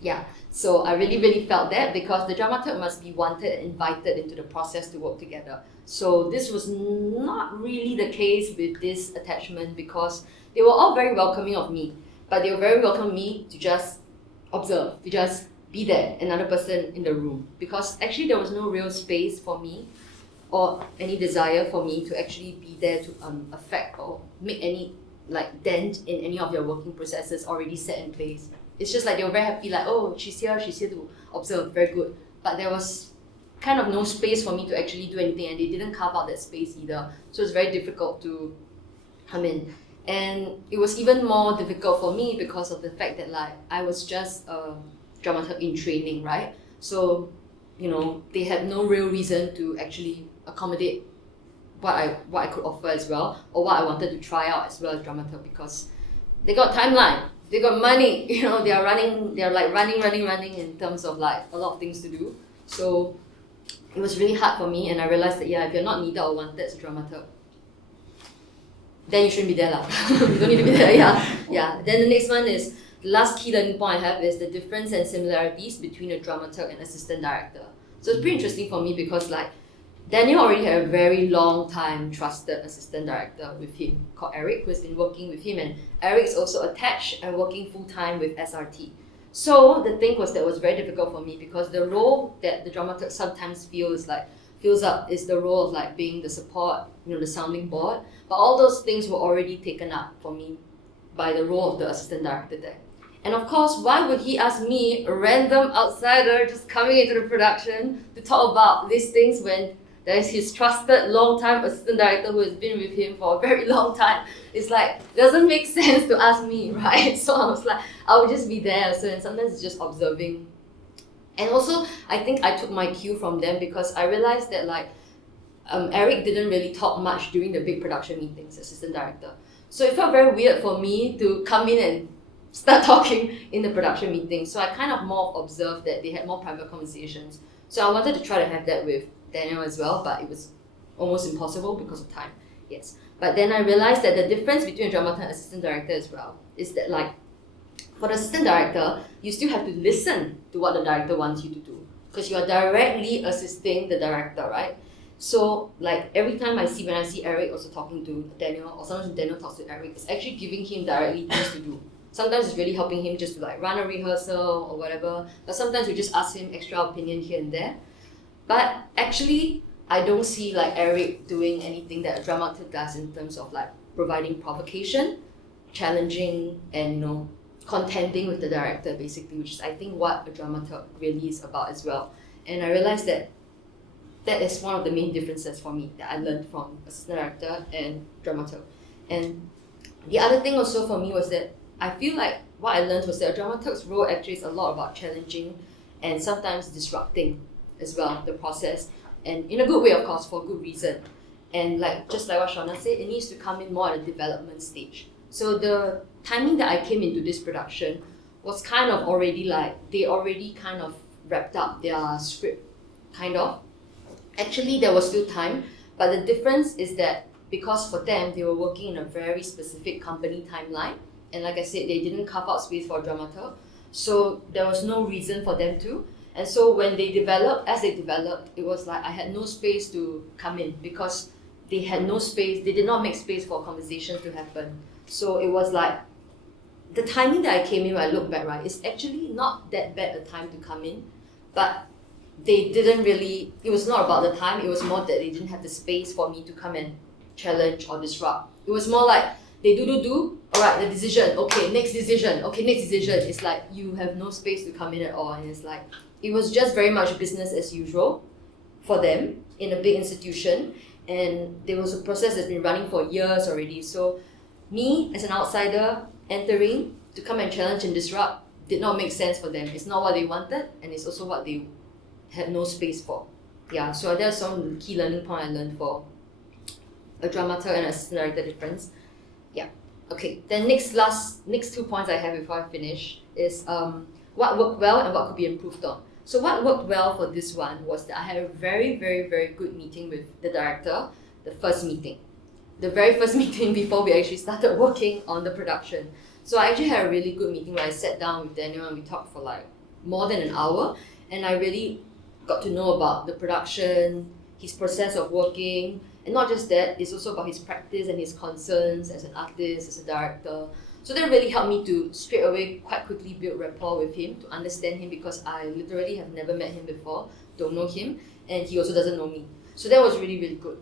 Yeah, so I really, really felt that, because the dramaturg must be wanted and invited into the process to work together. So this was not really the case with this attachment, because they were all very welcoming of me, but they were very welcoming me to just observe, to just be there, another person in the room, because actually there was no real space for me or any desire for me to actually be there to affect or make any dent in any of their working processes already set in place. It's just like they were very happy, like, oh, she's here to observe, very good. But there was kind of no space for me to actually do anything, and they didn't carve out that space either. So it's very difficult to come in. And it was even more difficult for me because of the fact that I was just a dramaturg-in-training, right? So, they had no real reason to actually accommodate what I could offer as well, or what I wanted to try out as well as dramaturg, because they got timeline. They got money, they are running in terms of a lot of things to do. So it was really hard for me, and I realized that if you're not needed or wanted as a dramaturg, then you shouldn't be there. You don't need to be there, yeah. Then the next one is, the last key learning point I have is the difference and similarities between a dramaturg and assistant director. So it's pretty interesting for me because Daniel already had a very long time trusted assistant director with him called Eric, who has been working with him, and Eric is also attached and working full-time with SRT. So the thing was that was very difficult for me, because the role that the dramaturg sometimes fills up is the role of being the support, the sounding board, but all those things were already taken up for me by the role of the assistant director there. And of course, why would he ask me, a random outsider just coming into the production, to talk about these things when there's his trusted long-time assistant director who has been with him for a very long time? It's doesn't make sense to ask me, right? So I was I would just be there. So, and sometimes it's just observing. And also, I think I took my cue from them, because I realized that Eric didn't really talk much during the big production meetings, assistant director. So it felt very weird for me to come in and start talking in the production meeting. So I kind of more observed that they had more private conversations. So I wanted to try to have that with Daniel as well, but it was almost impossible because of time. Yes. But then I realized that the difference between a dramaturg and assistant director as well is that for the assistant director, you still have to listen to what the director wants you to do, because you are directly assisting the director, right? So every time when I see Eric also talking to Daniel, or sometimes Daniel talks to Eric, it's actually giving him directly things to do. Sometimes it's really helping him just to run a rehearsal or whatever, but sometimes we just ask him extra opinion here and there. But actually, I don't see Eric doing anything that a dramaturg does in terms of providing provocation, challenging, and contending with the director, basically, which is I think what a dramaturg really is about as well. And I realized that is one of the main differences for me that I learned from assistant director and dramaturg. And the other thing also for me was that I feel what I learned was that a dramaturg's role actually is a lot about challenging and sometimes disrupting as well the process, and in a good way, of course, for a good reason. And just like what Shona said, it needs to come in more at a development stage. So the timing that I came into this production was kind of already they already kind of wrapped up their script, kind of. Actually, there was still time, but the difference is that because for them, they were working in a very specific company timeline, and like I said, they didn't carve out space for a dramaturg, so there was no reason for them to. And so when they developed, it was I had no space to come in, because they had no space, they did not make space for conversation to happen. So it was the timing that I came in, when I look back, right, it's actually not that bad a time to come in, but they didn't really, it was not about the time, it was more that they didn't have the space for me to come and challenge or disrupt. It was more they do. Alright, the decision. Okay, next decision. It's like you have no space to come in at all, and it's like it was just very much business as usual for them in a big institution, and there was a process that's been running for years already. So me as an outsider entering to come and challenge and disrupt did not make sense for them. It's not what they wanted, and it's also what they had no space for. Yeah, so there's some key learning point I learned for a dramaturg and assistant director difference. Yeah. Okay. Then next 2 points I have before I finish is what worked well and what could be improved on. So what worked well for this one was that I had a very, very, very good meeting with the director, the very first meeting before we actually started working on the production. So I actually had a really good meeting where I sat down with Daniel and we talked for like more than an hour, and I really got to know about the production, his process of working, and not just that, it's also about his practice and his concerns as an artist, as a director. So that really helped me to straight away quite quickly build rapport with him, to understand him, because I literally have never met him before, don't know him, and he also doesn't know me. So that was really, really good.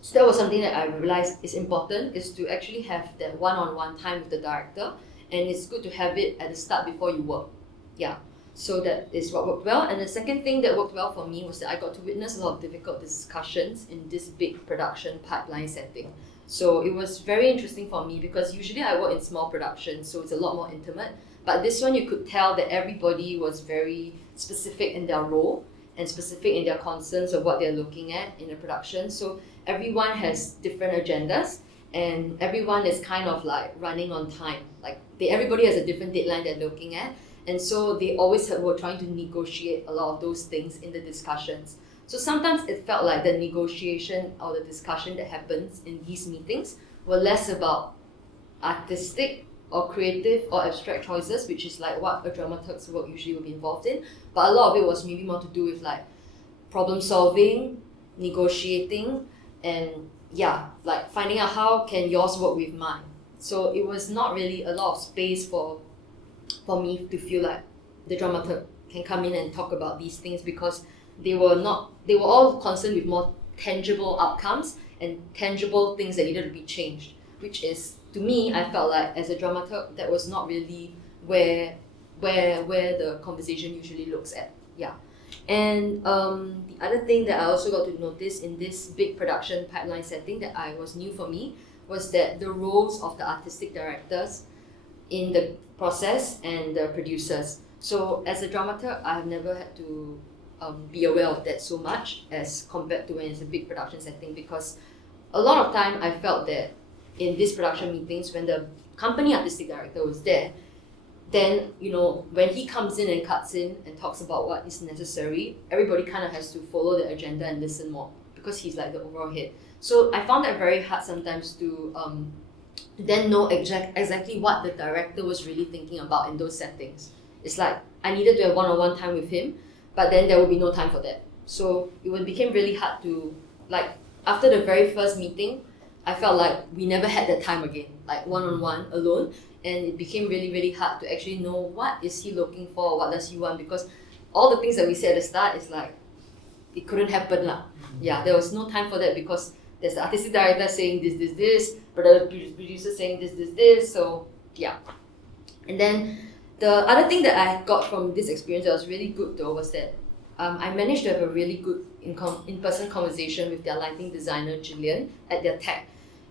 So that was something that I realized is important, is to actually have that one-on-one time with the director, and it's good to have it at the start before you work. Yeah. So that is what worked well. And the second thing that worked well for me was that I got to witness a lot of difficult discussions in this big production pipeline setting. So it was very interesting for me because usually I work in small productions, so it's a lot more intimate. But this one, you could tell that everybody was very specific in their role and specific in their concerns of what they're looking at in the production. So everyone has different agendas, and everyone is kind of like running on time. Like everybody has a different deadline they're looking at. And so they always were trying to negotiate a lot of those things in the discussions. So sometimes it felt like the negotiation or the discussion that happens in these meetings were less about artistic or creative or abstract choices, which is like what a dramaturg's work usually will be involved in. But a lot of it was maybe more to do with like problem solving, negotiating, and like finding out how can yours work with mine. So it was not really a lot of space for me to feel like the dramaturg can come in and talk about these things, because they were all concerned with more tangible outcomes and tangible things that needed to be changed, which is, to me, I felt like as a dramaturg, that was not really where the conversation usually looks at. Yeah. And the other thing that I also got to notice in this big production pipeline setting that was new for me was that the roles of the artistic directors in the process and the producers. So as a dramaturg, I have never had to be aware of that so much as compared to when it's a big production setting, because a lot of time I felt that in these production meetings, when the company artistic director was there, then when he comes in and cuts in and talks about what is necessary, everybody kind of has to follow the agenda and listen more, because he's like the overall head. So I found that very hard sometimes to then know exactly what the director was really thinking about in those settings. It's like I needed to have one-on-one time with him, but then there would be no time for that. So it became really hard to, like, after the very first meeting, I felt like we never had that time again, like one-on-one alone, and it became really, really hard to actually know what is he looking for, what does he want, because all the things that we said at the start is like, it couldn't happen lah. Yeah, there was no time for that because there's the artistic director saying this, but the producer saying this, so yeah. And then the other thing that I got from this experience that was really good though was that I managed to have a really good in-person conversation with their lighting designer, Juliet, at their tech.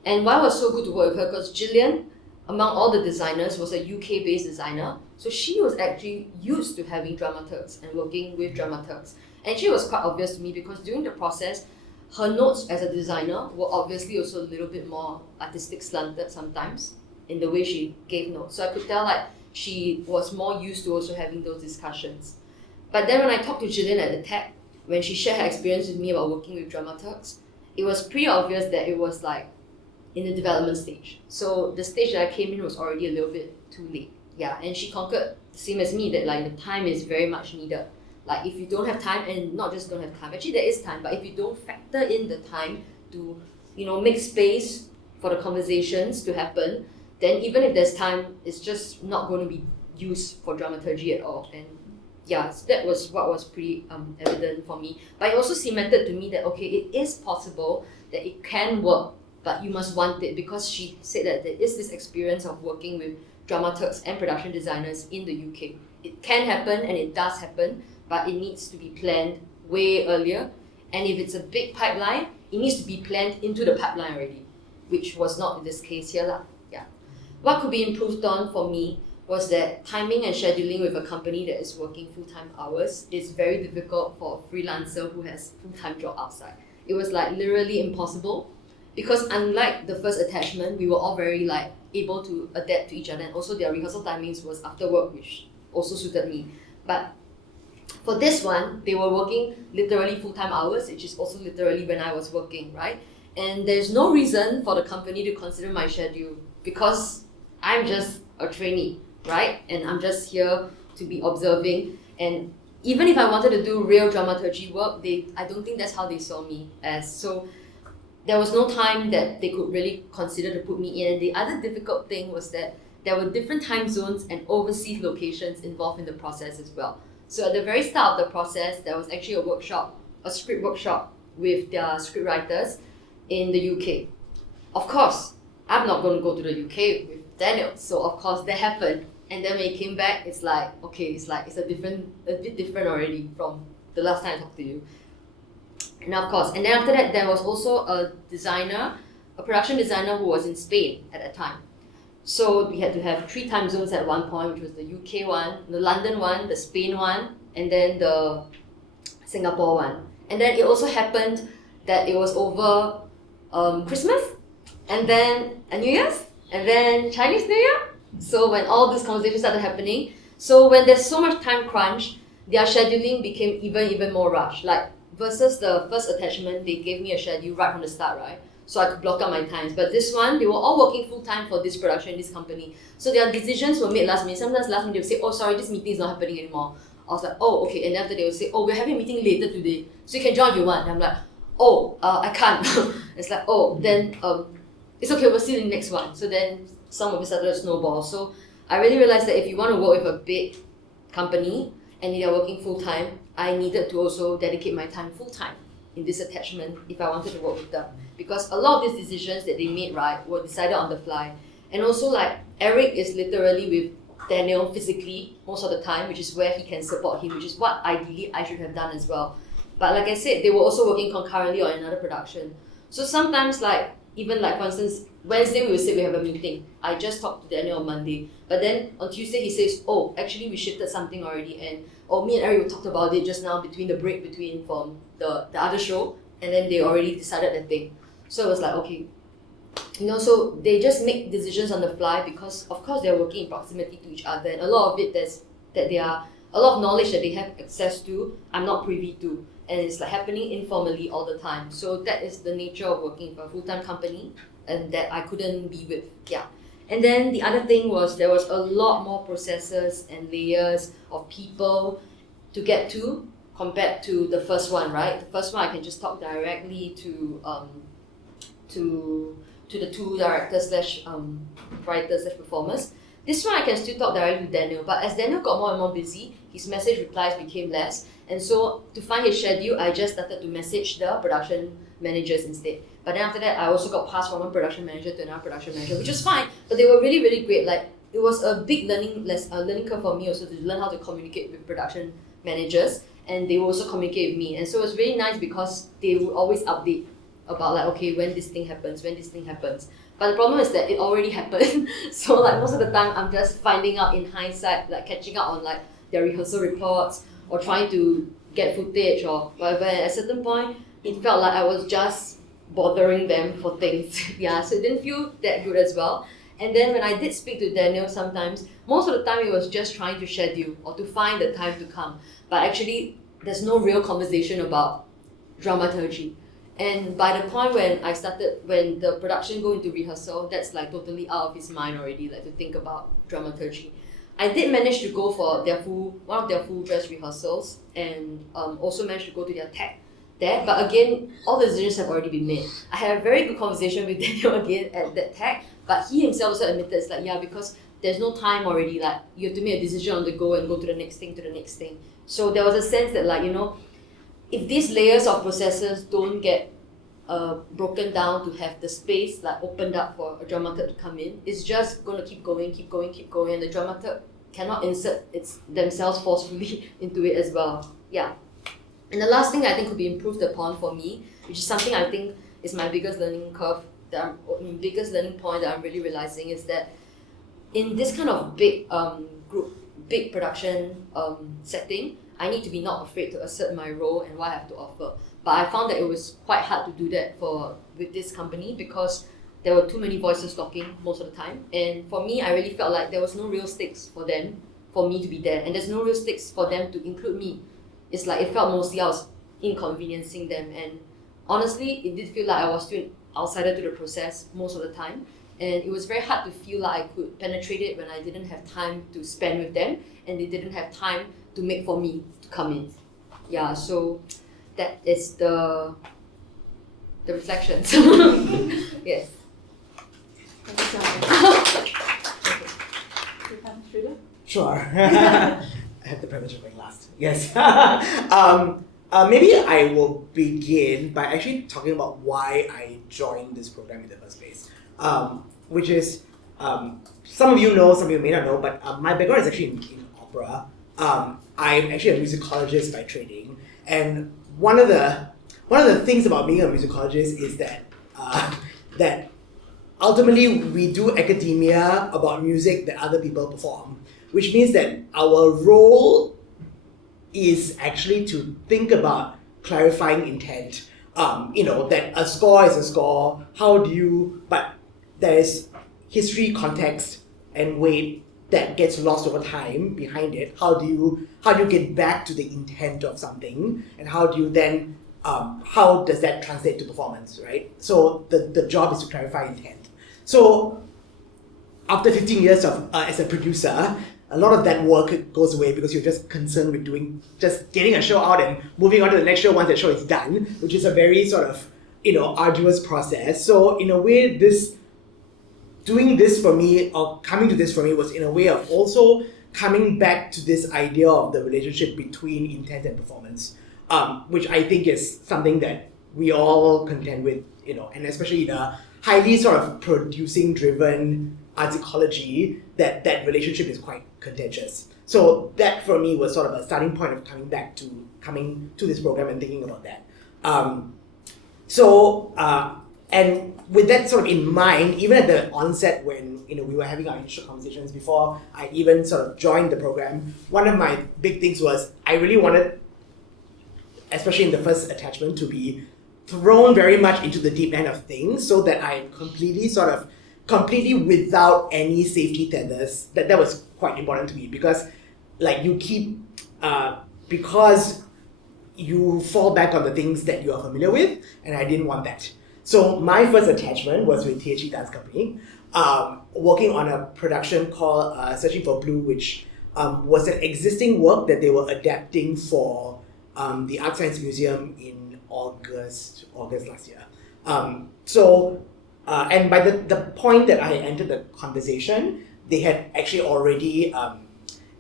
And why it was so good to work with her, because Juliet, among all the designers, was a UK-based designer. So she was actually used to having dramaturgs and working with dramaturgs. And she was quite obvious to me because during the process, her notes as a designer were obviously also a little bit more artistic slanted sometimes in the way she gave notes. So I could tell like she was more used to also having those discussions. But then when I talked to Juliet at the tech, when she shared her experience with me about working with dramaturgs, it was pretty obvious that it was like in the development stage. So the stage that I came in was already a little bit too late. Yeah, and she concurred the same as me that like the time is very much needed. Like if you don't have time, and not just don't have time, actually there is time, but if you don't factor in the time to, make space for the conversations to happen, then even if there's time, it's just not going to be used for dramaturgy at all. And yeah, so that was what was pretty evident for me. But it also cemented to me that, okay, it is possible that it can work but you must want it, because she said that there is this experience of working with dramaturgs and production designers in the UK. It can happen and it does happen, but it needs to be planned way earlier. And if it's a big pipeline, it needs to be planned into the pipeline already, which was not in this case here lah. Yeah. What could be improved on for me was that timing and scheduling with a company that is working full-time hours is very difficult for a freelancer who has full-time job outside. It was like literally impossible, because unlike the first attachment, we were all very like able to adapt to each other, and also their rehearsal timings was after work, which also suited me. But for this one, they were working literally full-time hours, which is also literally when I was working, right? And there's no reason for the company to consider my schedule, because I'm just a trainee, right? And I'm just here to be observing. And even if I wanted to do real dramaturgy work, I don't think that's how they saw me as. So there was no time that they could really consider to put me in. And the other difficult thing was that there were different time zones and overseas locations involved in the process as well. So at the very start of the process, there was actually a script workshop with their script writers in the UK. Of course, I'm not going to go to the UK with Daniel, so of course that happened. And then when he came back, it's like, okay, it's a bit different already from the last time I talked to you. And of course, and then after that, there was also a production designer who was in Spain at that time. So we had to have 3 time zones at one point, which was the UK one, the London one, the Spain one, and then the Singapore one. And then it also happened that it was over Christmas, and then New Year's, and then Chinese New Year. So when all these conversations started happening, so when there's so much time crunch, their scheduling became even more rushed. Like versus the first attachment, they gave me a schedule right from the start, right? So I could block out my times. But this one, they were all working full time for this production, this company. So their decisions were made last minute. Sometimes last minute they would say, oh sorry, this meeting is not happening anymore. I was like, oh okay. And then after they would say, oh, we're having a meeting later today, so you can join if you want. And I'm like, oh, I can't. It's like, oh, then it's okay, we'll see you in the next one. So then some of it started to snowball. So I really realized that if you want to work with a big company and they are working full time, I needed to also dedicate my time full time in this attachment if I wanted to work with them. Because a lot of these decisions that they made, right, were decided on the fly. And also like Eric is literally with Daniel physically most of the time, which is where he can support him, which is what ideally I should have done as well. But like I said, they were also working concurrently on another production. So sometimes like, even like for instance, Wednesday we will say we have a meeting. I just talked to Daniel on Monday. But then on Tuesday he says, oh, actually we shifted something already, and me and Eric talked about it just now between the break from the other show, and then they already decided that thing. So it was like, okay, so they just make decisions on the fly because of course they're working in proximity to each other, and a lot of it a lot of knowledge that they have access to, I'm not privy to. And it's like happening informally all the time. So that is the nature of working for a full-time company, and that I couldn't be with. Yeah. And then the other thing was there was a lot more processes and layers of people to get to compared to the first one, right? The first one I can just talk directly to the 2 directors / writers / performers. This one I can still talk directly to Daniel, but as Daniel got more and more busy, his message replies became less. And so to find his schedule, I just started to message the production managers instead. But then after that, I also got passed from one production manager to another production manager, which was fine. But they were really, really great. Like it was a big learning curve for me also to learn how to communicate with production managers, and they would also communicate with me. And so it was really nice because they would always update about like, okay, when this thing happens. But the problem is that it already happened. So like most of the time, I'm just finding out in hindsight, like catching up on like their rehearsal reports or trying to get footage or whatever. And at a certain point, it felt like I was just bothering them for things. Yeah, so it didn't feel that good as well. And then when I did speak to Daniel sometimes, most of the time it was just trying to schedule or to find the time to come. But actually, there's no real conversation about dramaturgy. And by the point when the production go into rehearsal, that's like totally out of his mind already, like to think about dramaturgy. I did manage to go for one of their full dress rehearsals, and also managed to go to their tech there. But again, all the decisions have already been made. I had a very good conversation with Daniel again at that tech, but he himself also admitted it's like, yeah, because there's no time already, like you have to make a decision on the go and go to the next thing. So there was a sense that like, if these layers of processes don't get broken down to have the space like opened up for a dramaturg to come in. It's just going to keep going, and the dramaturg cannot insert themselves forcefully into it as well. Yeah. And the last thing I think could be improved upon for me, which is something I think is my biggest learning curve, biggest learning point that I'm really realizing, is that in this kind of big big production setting, I need to be not afraid to assert my role and what I have to offer. But I found that it was quite hard to do that with this company because there were too many voices talking most of the time. And for me, I really felt like there was no real stakes for me to be there. And there's no real stakes for them to include me. It's like it felt mostly I was inconveniencing them. And honestly, it did feel like I was still an outsider to the process most of the time. And it was very hard to feel like I could penetrate it when I didn't have time to spend with them and they didn't have time to make for me to come in. Yeah, so that is the reflections. Yes. Thank you so much. Shridar? Sure. I have the privilege of going last. Yes. Maybe I will begin by actually talking about why I joined this program in the first place. Which is, some of you know, some of you may not know, but my background is actually in opera. I'm actually a musicologist by training, and one of the things about being a musicologist is that ultimately we do academia about music that other people perform, which means that our role is actually to think about clarifying intent. That a score is a score. But there's history, context, and weight that gets lost over time behind it. How do you get back to the intent of something, and how do you then how does that translate to performance, right? So the job is to clarify intent. So after 15 years of as a producer, a lot of that work goes away because you're just concerned with just getting a show out and moving on to the next show once the show is done, which is a very sort of arduous process. So in a way, doing this for me, or coming to this for me, was in a way of also coming back to this idea of the relationship between intent and performance, which I think is something that we all contend with, and especially in a highly sort of producing-driven art ecology, that relationship is quite contentious. So that for me was sort of a starting point of coming to this program and thinking about that. And with that sort of in mind, even at the onset when we were having our initial conversations before I even sort of joined the program, one of my big things was I really wanted, especially in the first attachment, to be thrown very much into the deep end of things so that I completely without any safety tethers. That was quite important to me because because you fall back on the things that you are familiar with, and I didn't want that. So my first attachment was with THE Dance Company, working on a production called Searching for Blue, which was an existing work that they were adapting for the Art Science Museum in August last year. And by the point that I entered the conversation, they had actually already, all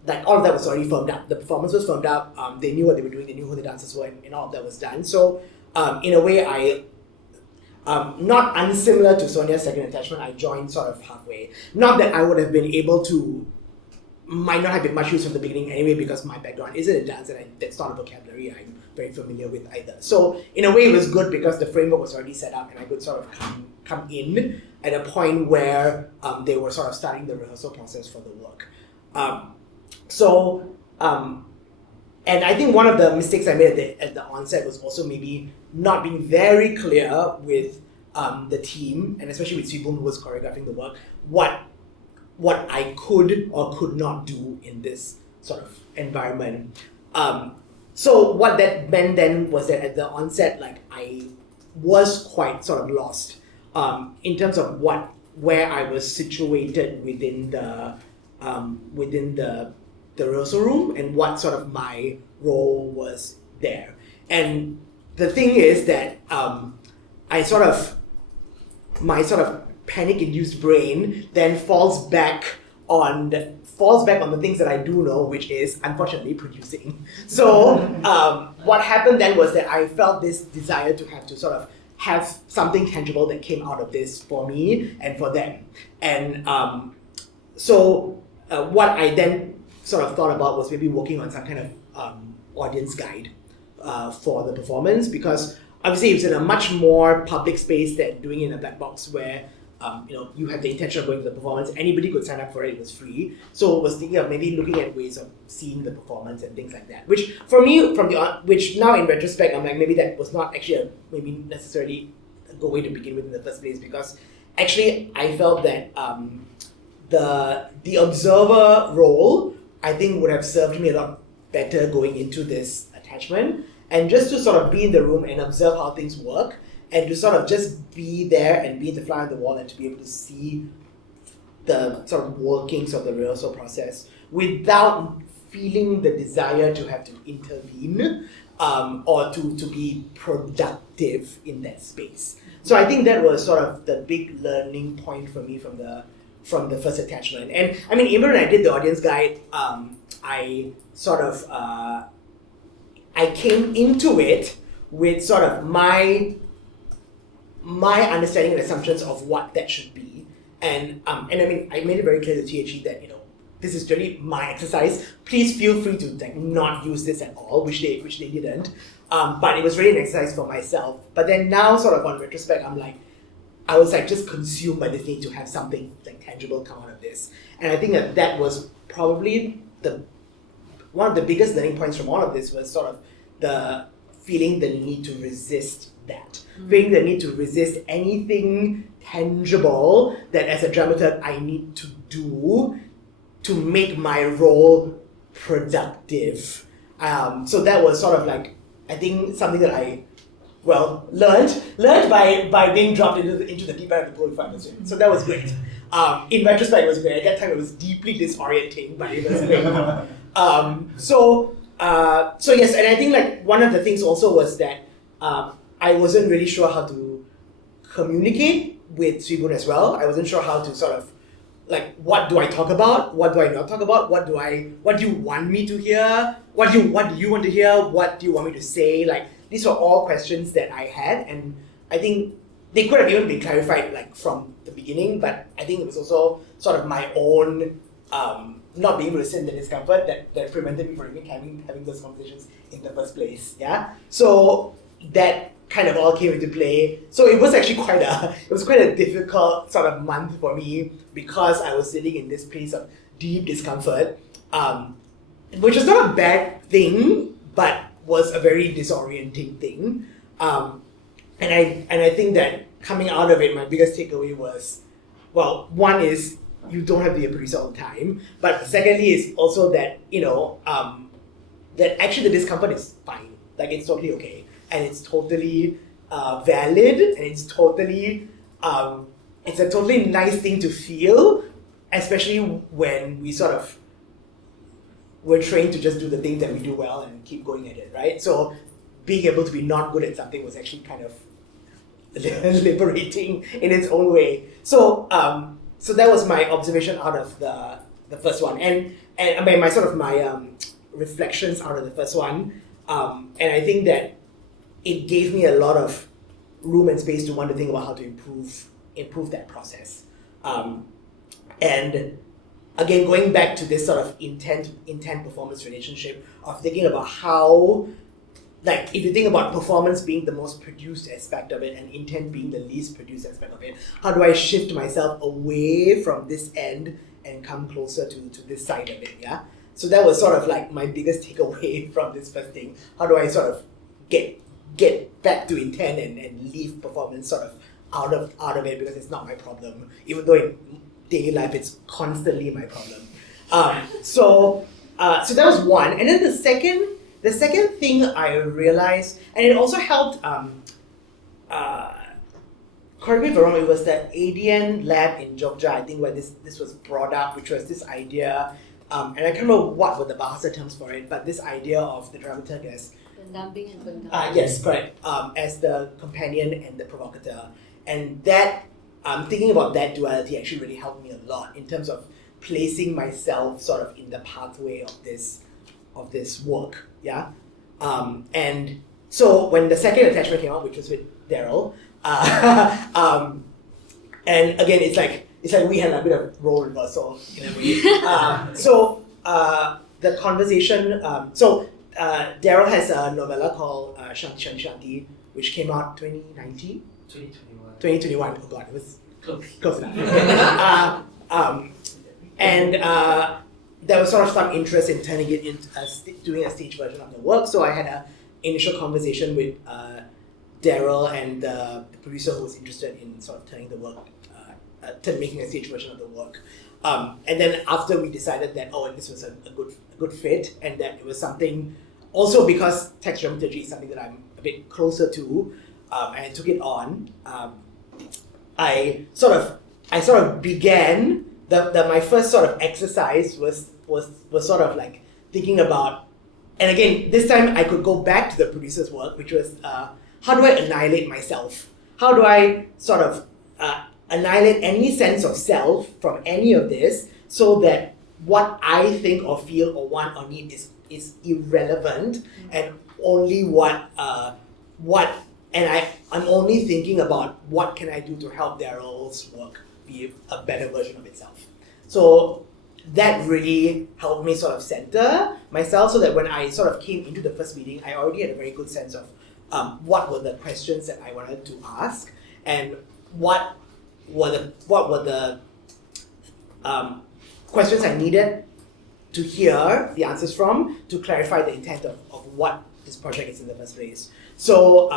of that was already firmed up. The performance was firmed up, they knew what they were doing, they knew who the dancers were, and all of that was done. So in a way, I, not unsimilar to Sonia's second attachment, I joined sort of halfway. Not that I would have been able to, might not have been much use from the beginning anyway, because my background isn't in dance, and that's not a vocabulary I'm very familiar with either. So in a way, it was good because the framework was already set up, and I could sort of come in at a point where they were sort of starting the rehearsal process for the work. And I think one of the mistakes I made at the onset was also maybe not being very clear with the team, and especially with Swee Boon, who was choreographing the work, what I could or could not do in this sort of environment. So what that meant then was that at the onset, I was quite sort of lost in terms of where I was situated within the rehearsal room and what sort of my role was there. And the thing is that my sort of panic-induced brain then falls back on the things that I do know, which is unfortunately producing. So what happened then was that I felt this desire to have to sort of have something tangible that came out of this for me and for them. And what I then sort of thought about was maybe working on some kind of audience guide for the performance, because obviously it's in a much more public space than doing it in a black box where you have the intention of going to the performance. Anybody could sign up for it. It was free. So I was thinking of maybe looking at ways of seeing the performance and things like that. Which for me, which now in retrospect, I'm like, maybe that was not actually maybe necessarily a good way to begin with in the first place, because actually I felt that the observer role, I think, would have served me a lot better going into this attachment, and just to sort of be in the room and observe how things work, and to sort of just be there and be the fly on the wall and to be able to see the sort of workings of the rehearsal process without feeling the desire to have to intervene or to be productive in that space. So I think that was sort of the big learning point for me from the first attachment. And I mean, even when I did the audience guide, I sort of I came into it with sort of my understanding and assumptions of what that should be, and I mean, I made it very clear to THE that this is really my exercise. Please feel free to not use this at all, which they didn't. But it was really an exercise for myself. But then now, sort of on retrospect, I was just consumed by this need to have something tangible come out of this, and I think that was probably one of the biggest learning points from all of this was sort of the feeling the need to resist that. Feeling the need to resist anything tangible that as a dramaturg I need to do to make my role productive. So that was sort of I think something that I learned by being dropped into the deep end of the pool before I was in. So that was great. In retrospect, it was great. At that time, it was deeply disorienting, but it was great. So yes, and I think one of the things also was that I wasn't really sure how to communicate with Swibun as well. I wasn't sure how to sort of what do I talk about? What do I not talk about? What do you want me to hear? What do you want to hear? What do you want me to say? These were all questions that I had, and I think they could have even been clarified from the beginning, but I think it was also sort of my own not being able to sit in the discomfort that prevented me from even having those conversations in the first place. Yeah. So that kind of all came into play. So it was actually quite a difficult sort of month for me, because I was sitting in this place of deep discomfort, which is not a bad thing, but was a very disorienting thing. And I think that coming out of it, my biggest takeaway was, one is you don't have to be a producer all the time, but secondly is also that that actually the discomfort is fine. It's totally okay, and it's totally valid, and it's totally it's a totally nice thing to feel, especially when we're trained to just do the things that we do well and keep going at it, right? So being able to be not good at something was actually kind of liberating in its own way. So that was my observation out of the first one, and I mean my reflections out of the first one, and I think that it gave me a lot of room and space to want to think about how to improve that process, and again going back to this sort of intent performance relationship of thinking about how, if you think about performance being the most produced aspect of it and intent being the least produced aspect of it, how do I shift myself away from this end and come closer to this side of it, yeah? So that was sort of my biggest takeaway from this first thing. How do I sort of get back to intent and leave performance sort of out of it, because it's not my problem, even though in daily life it's constantly my problem. So that was one. And then the second thing I realized, and it also helped, correct me if I'm wrong, it was the ADN lab in Jogja, I think, where this was brought up, which was this idea, and I can't remember what were the Bahasa terms for it, but this idea of the dramaturg as pendamping and pendamping. Yes, correct. As the companion and the provocateur. And that, thinking about that duality actually really helped me a lot in terms of placing myself sort of in the pathway of this work, yeah? And so when the second attachment came out, which was with Daryl, And again, it's like we had a bit of role reversal in a way. The conversation. Daryl has a novella called Shanti Shanti Shanti, which came out 2019? 2021. Oh god, it was close enough. And there was sort of some interest in turning it into doing a stage version of the work. So I had an initial conversation with Daryl and the producer who was interested in sort of turning the work, making a stage version of the work. And then after we decided that this was a good fit, and that it was something also because text dramaturgy is something that I'm a bit closer to, and I took it on. I sort of began my first sort of exercise was sort of like thinking about, and again this time I could go back to the producer's work, which was how do I annihilate myself? How do I sort of annihilate any sense of self from any of this, so that what I think or feel or want or need is irrelevant, and only I'm only thinking about what can I do to help Daryl's work be a better version of itself. So that really helped me sort of center myself, so that when I sort of came into the first meeting, I already had a very good sense of what were the questions that I wanted to ask, and what were the questions I needed to hear the answers from, to clarify the intent of what this project is in the first place. So,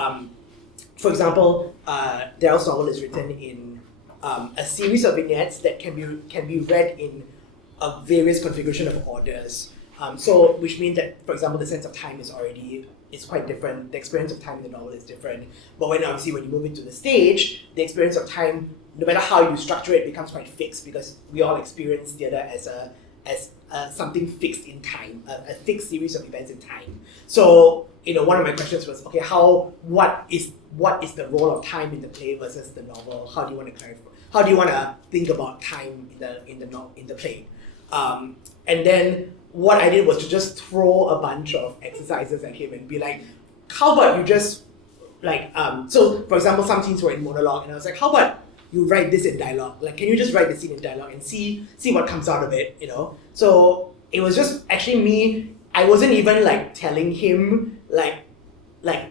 for example, Daryl's novel is written in a series of vignettes that can be read in a various configuration of orders. Which means that, for example, the sense of time is quite different. The experience of time in the novel is different. But when you move into the stage, the experience of time, no matter how you structure it, becomes quite fixed, because we all experience theatre as something fixed in time, a fixed series of events in time. So, one of my questions was, okay, what is the role of time in the play versus the novel? How do you want to clarify? How do you want to think about time in the play? And then what I did was to just throw a bunch of exercises at him and be like, how about you just so for example, some scenes were in monologue, and I was like, how about you write this in dialogue? Like, can you just write the scene in dialogue and see what comes out of it, So it was just actually me. I wasn't even telling him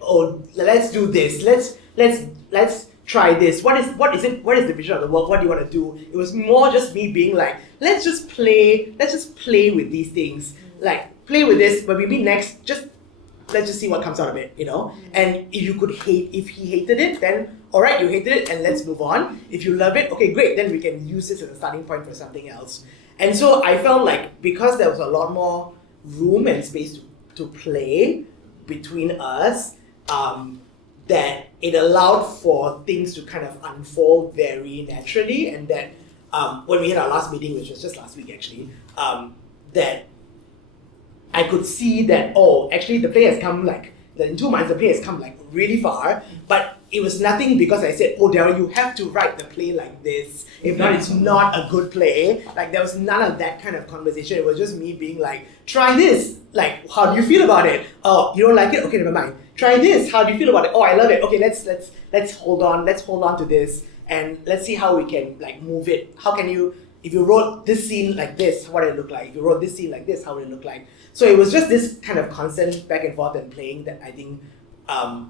oh, let's do this. Let's try this. What is the vision of the work? What do you want to do? It was more just me being like, let's just play with these things. Play with this, but maybe next, let's just see what comes out of it, And if he hated it, then alright, you hated it, and let's move on. If you love it, okay, great, then we can use this as a starting point for something else. And so I felt like, because there was a lot more room and space to play between us, that it allowed for things to kind of unfold very naturally, and that when we had our last meeting, which was just last week actually, that I could see that, actually the play has come in 2 months, the play has come really far, but it was nothing because I said, Daryl, you have to write the play like this. If not, it's not a good play. There was none of that kind of conversation. It was just me being like, try this. How do you feel about it? Oh, you don't like it? Okay, never mind. Try this. How do you feel about it? Oh, I love it. Okay, let's hold on. Let's hold on to this, and let's see how we can move it. How can you, if you wrote this scene like this, what would it look like? If you wrote this scene like this, how would it look like? So it was just this kind of constant back and forth and playing that I think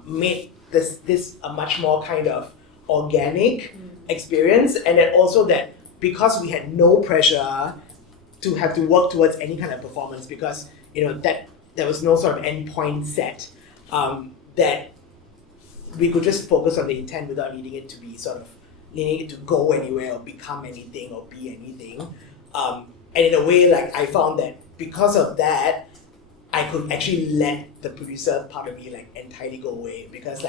made this a much more kind of organic experience, and then also that because we had no pressure to have to work towards any kind of performance, because that there was no sort of end point set, that we could just focus on the intent without needing it to go anywhere or become anything or be anything. And in a way, I found that because of that, I could actually let the producer part of me entirely go away, because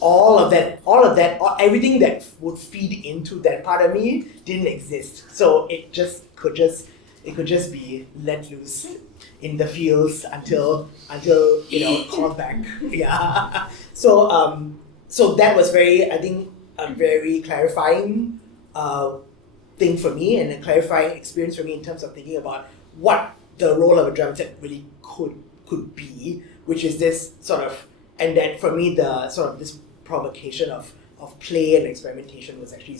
all of that, everything that would feed into that part of me didn't exist. So it could just be let loose in the fields until called back. Yeah. So that was I think a very clarifying thing for me, and a clarifying experience for me in terms of thinking about what the role of a dramaturg really could be, which is this sort of, and then for me the sort of this provocation of play and experimentation was actually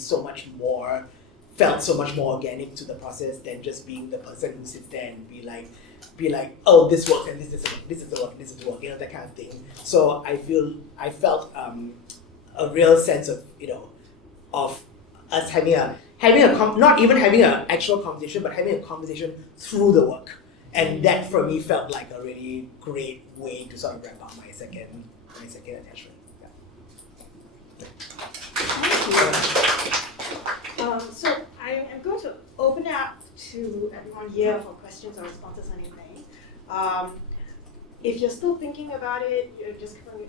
felt so much more organic to the process than just being the person who sits there and be like, oh, this works and this doesn't work, this doesn't work, that kind of thing. So I felt a real sense of of us not even having an actual conversation, but having a conversation through the work, and that for me felt like a really great way to sort of wrap up my second attachment. So I'm going to open up to everyone here for questions or responses or anything. If you're still thinking about it,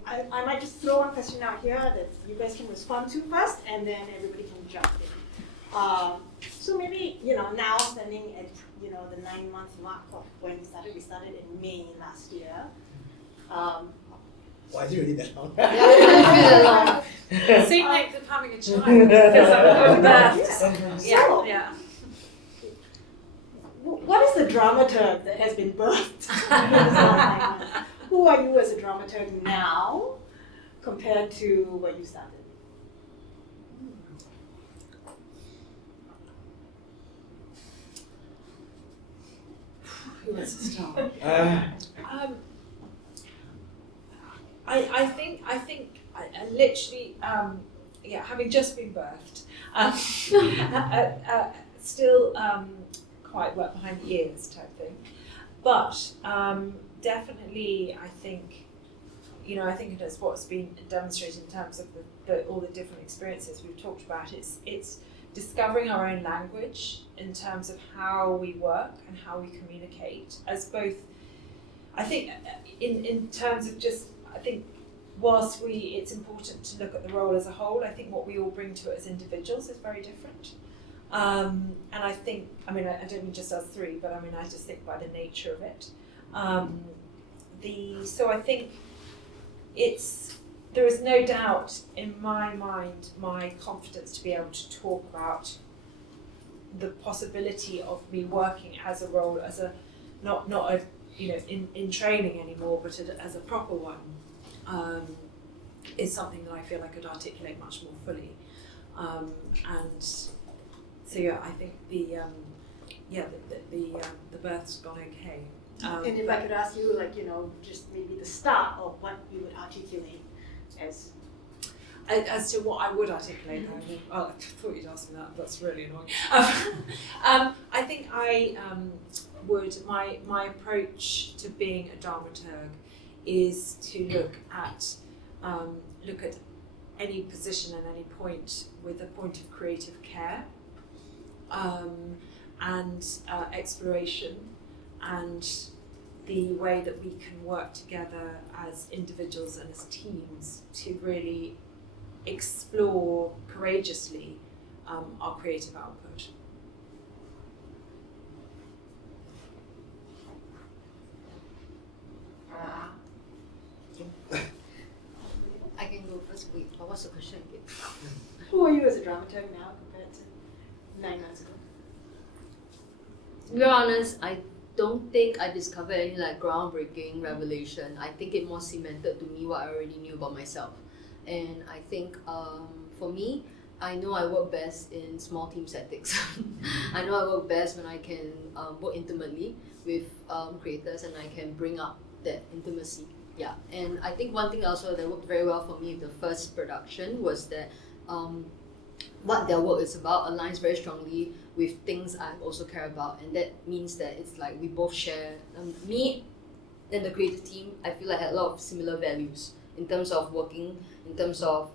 I might just throw one question out here that you guys can respond to first, and then everybody can jump in. So maybe, now standing at, the 9-month mark of when we started in May last year. Why is it really that long? Same length of having a child. Yeah. What is the dramaturg that has been birthed? Who are you as a dramaturg now compared to what you started? Who wants to start? I think I literally, having just been birthed, still quite work behind the ears type thing, but definitely I think it is what's been demonstrated in terms of all the different experiences we've talked about. It's discovering our own language in terms of how we work and how we communicate as both. I think in terms of just, I think whilst it's important to look at the role as a whole, I think what we all bring to it as individuals is very different. And I think, I don't mean just us three, but I just think by the nature of it. So I think there is no doubt in my mind, my confidence to be able to talk about the possibility of me working as a role, as a, not a, in training anymore, but as a proper one, is something that I feel I could articulate much more fully. And so I think the birth's gone okay. And if I could ask you, just maybe the start of what you would articulate as to what I would articulate. I thought you'd ask me that. That's really annoying. I think I would. My approach to being a dramaturg is to look at any position and any point with a point of creative care and exploration, and the way that we can work together as individuals and as teams to really explore courageously our creative output. I can go first. Wait, what's the question again? Who are you as a dramaturg now compared to 9 months ago? To be honest, I don't think I discovered any groundbreaking revelation. I think it more cemented to me what I already knew about myself. And I think for me, I know I work best in small team settings. I know I work best when I can work intimately with creators and I can bring up that intimacy. Yeah, and I think one thing also that worked very well for me with the first production was that what their work is about aligns very strongly with things I also care about, and that means that it's like we both share. Me and the creative team, I feel like had a lot of similar values in terms of working, in terms of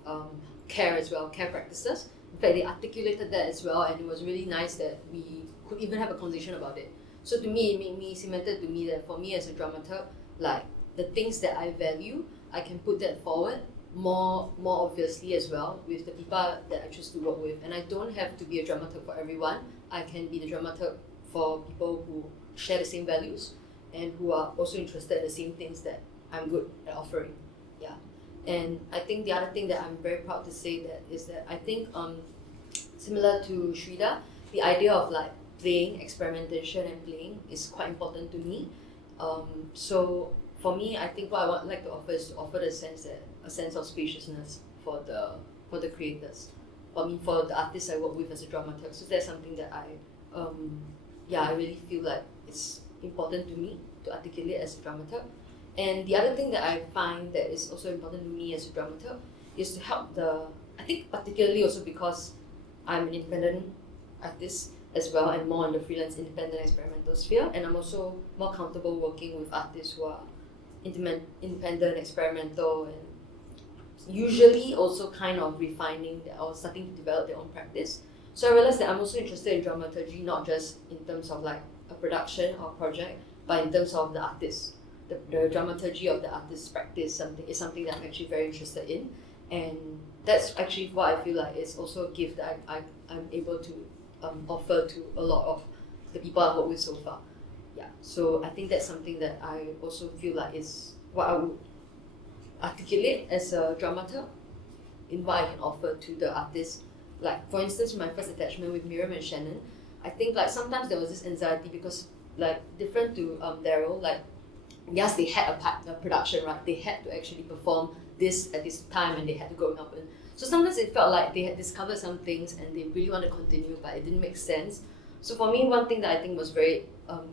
care as well, care practices. In fact, they articulated that as well, and it was really nice that we could even have a conversation about it. So to me, it cemented to me that for me as a dramaturg, the things that I value, I can put that forward more obviously as well with the people that I choose to work with. And I don't have to be a dramaturg for everyone. I can be the dramaturg for people who share the same values and who are also interested in the same things that I'm good at offering. Yeah. And I think the other thing that I'm very proud to say that is that I think similar to Shridar, the idea of playing, experimentation and playing is quite important to me. So for me, I think what I would like to offer is to offer a sense of spaciousness for for the creators. I mean, for the artists I work with as a dramaturg. So that's something that I really feel like it's important to me to articulate as a dramaturg. And the other thing that I find that is also important to me as a dramaturg is to help I think particularly also because I'm an independent artist as well and more in the freelance independent experimental sphere, and I'm also more comfortable working with artists who are independent, experimental, and usually also kind of refining or starting to develop their own practice. So I realized that I'm also interested in dramaturgy, not just in terms of like a production or project, but in terms of the artist. The dramaturgy of the artist's practice is something that I'm actually very interested in, and that's actually what I feel like is also a gift that I'm able to offer to a lot of the people I've worked with so far. Yeah, so I think that's something that I also feel like is what I would articulate as a dramaturg in what I can offer to the artists. Like for instance, my first attachment with Miriam and Shannon, I think like sometimes there was this anxiety because like different to Daryl, like yes, they had a production, right? They had to actually perform this at this time and they had to go in Melbourne. So sometimes it felt like they had discovered some things and they really want to continue, but it didn't make sense. So for me, one thing that I think was very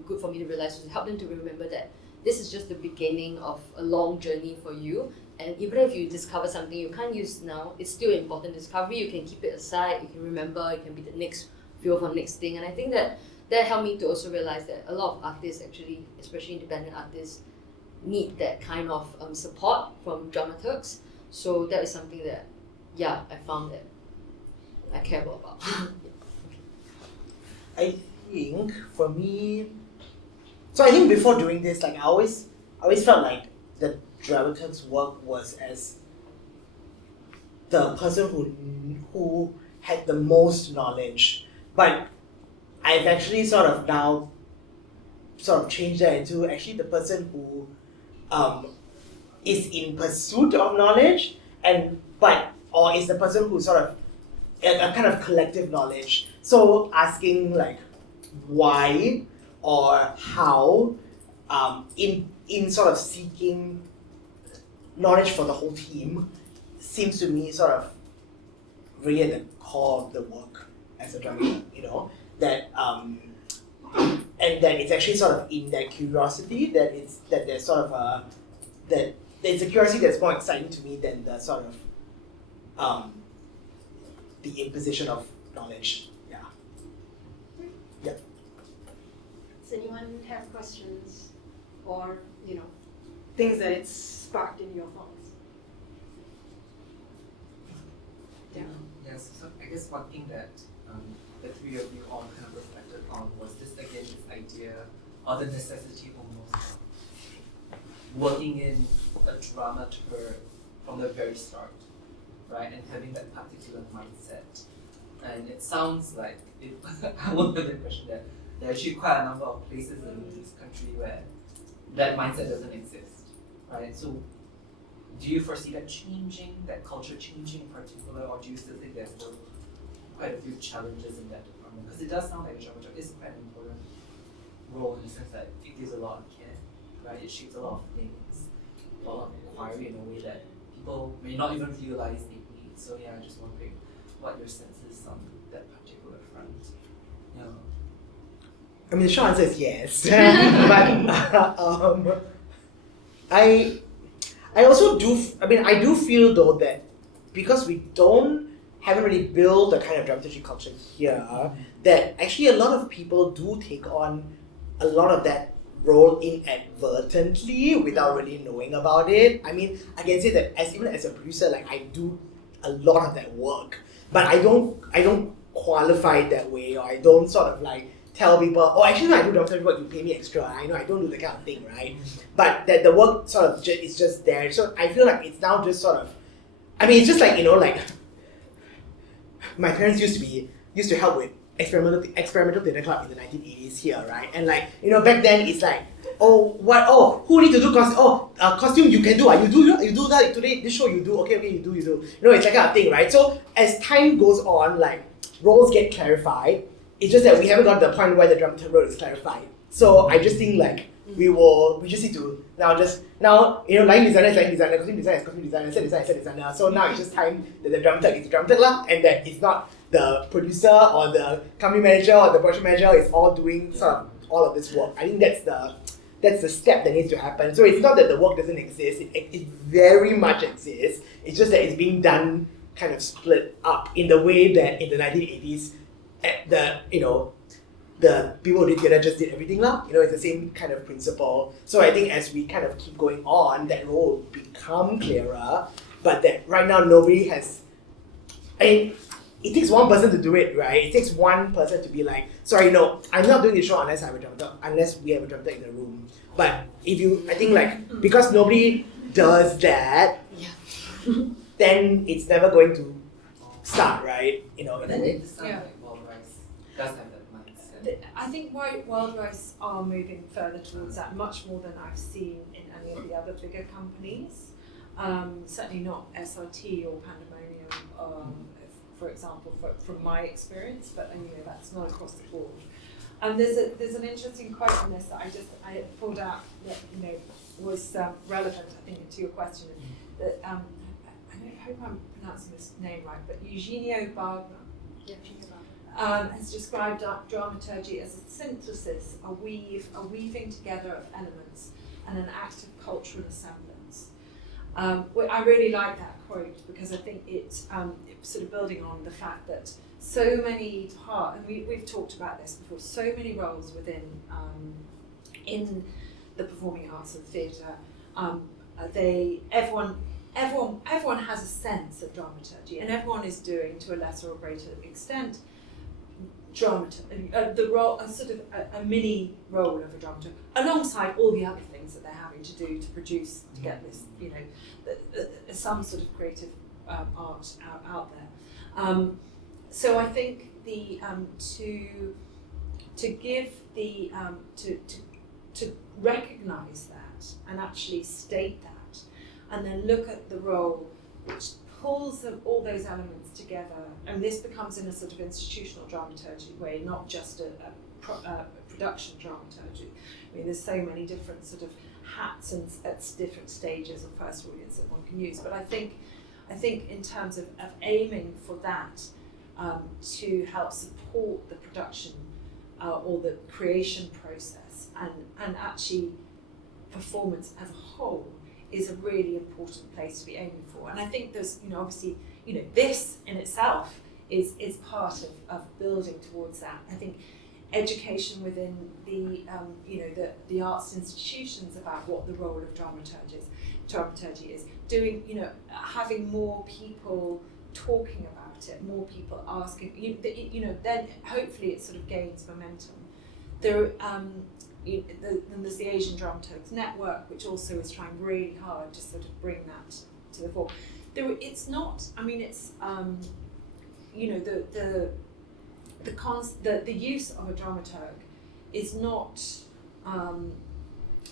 good for me to realize was to help them to remember that this is just the beginning of a long journey for you. And even if you discover something you can't use now, it's still important discovery. You can keep it aside, you can remember, it can be the next fuel for the next thing. And I think that helped me to also realize that a lot of artists actually, especially independent artists, need that kind of support from dramaturgs. So that is something that, I found that I care about. I think for me, so I think before doing this, like I always felt like the dramaturg's work was as the person who had the most knowledge, but I've actually sort of now changed that into actually the person who is in pursuit of knowledge or is the person who sort of a kind of collective knowledge. So asking like why or how in sort of seeking knowledge for the whole team seems to me sort of really at the core of the work as a dramaturg, that and that it's actually sort of in that curiosity that there's sort of that it's a curiosity that's more exciting to me than the sort of the imposition of knowledge. Yeah. Does anyone have questions or things that it's sparked in your thoughts? Yeah. Yes, so I guess one thing that the three of you all kind of reflected on was this idea or the necessity almost of working in a dramaturg from the very start, right? And having that particular mindset. And it sounds like, I won't have the impression that there are actually quite a number of places in this country where that mindset doesn't exist, right? So do you foresee that changing, that culture changing in particular, or do you still think there's still quite a few challenges in that department? Because it does sound like a dramaturg is quite an important role in the sense that it gives a lot of care, right? It shapes a lot of things, a lot of inquiry in a way that people may not even realize they need. So yeah, I'm just wondering what your sense is on that particular front. Yeah. I mean, the short answer is yes, but I also I do feel though that because we haven't really built a kind of dramaturgy culture here, that actually a lot of people do take on a lot of that role inadvertently without really knowing about it. I mean, I can say that even as a producer, like I do a lot of that work, but I don't qualify it that way, or I don't sort of like tell people, oh, actually when I do dramaturgy work, you pay me extra. I know I don't do that kind of thing, right? But that the work sort of is just there. So I feel like it's now just sort of, I mean, it's just like, like my parents used to help with experimental theatre club in the 1980s here, right? And like, back then it's like, who need to do costume? Costume you can do. You do that today. This show you do. Okay, you do. It's that kind of thing, right? So as time goes on, like roles get clarified. It's just that we haven't got to the point where the dramaturg role is clarified So I just think like we just need to now line designer is line designer, costume designer is costume designer, set designer is set designer. So now it's just time that the dramaturg is the dramaturg lah, and that it's not the producer or the company manager or the production manager is all doing sort of all of this work. I think that's the step that needs to happen. So it's not that the work doesn't exist, it very much exists. It's just that it's being done kind of split up in the way that in the 1980s, the people who did theatre just did everything now. It's the same kind of principle. So I think as we kind of keep going on, that role will become clearer, but that right now nobody has, it takes one person to do it, right? It takes one person to be like, sorry, no, I'm not doing the show unless I have a dramaturg, unless we have a dramaturg in the room. But I think like, because nobody does that, then it's never going to start, right? But then it sounds like Wild Rice does have that mindset. I think Wild Rice are moving further towards that, much more than I've seen in any of the other bigger companies. Certainly not SRT or Pandemonium, for example, from my experience, but that's not across the board. There's an interesting quote on this that I pulled out that was relevant, I think, to your question. That I hope I'm pronouncing this name right, but Eugenio Wagner has described dramaturgy as a synthesis, a weaving together of elements, and an act of cultural assemblance. I really like that quote because I think it's sort of building on the fact that so many and we've talked about this before, so many roles within in the performing arts and theatre, everyone has a sense of dramaturgy, and everyone is doing, to a lesser or greater extent, the role, a sort of a mini role of a dramaturg, alongside all the other things that they're having to do to produce, to get this, some sort of creative art out there. So I think to give the to recognise that and actually state that, and then look at the role which pulls all those elements together, and this becomes in a sort of institutional dramaturgy way, not just a production dramaturgy. I mean, there's so many different sort of hats and at different stages of first audience that one can use. But I think in terms of aiming for that, to help support the production or the creation process and actually performance as a whole is a really important place to be aiming for. And I think there's, obviously, this in itself is part of building towards that. I think education within the arts institutions about what the role of dramaturgy is, doing, having more people talking about it, more people asking, then hopefully it sort of gains momentum. There's the Asian Dramaturgs Network, which also is trying really hard to sort of bring that to the fore. It's not, I mean, it's, the use of a dramaturg is not,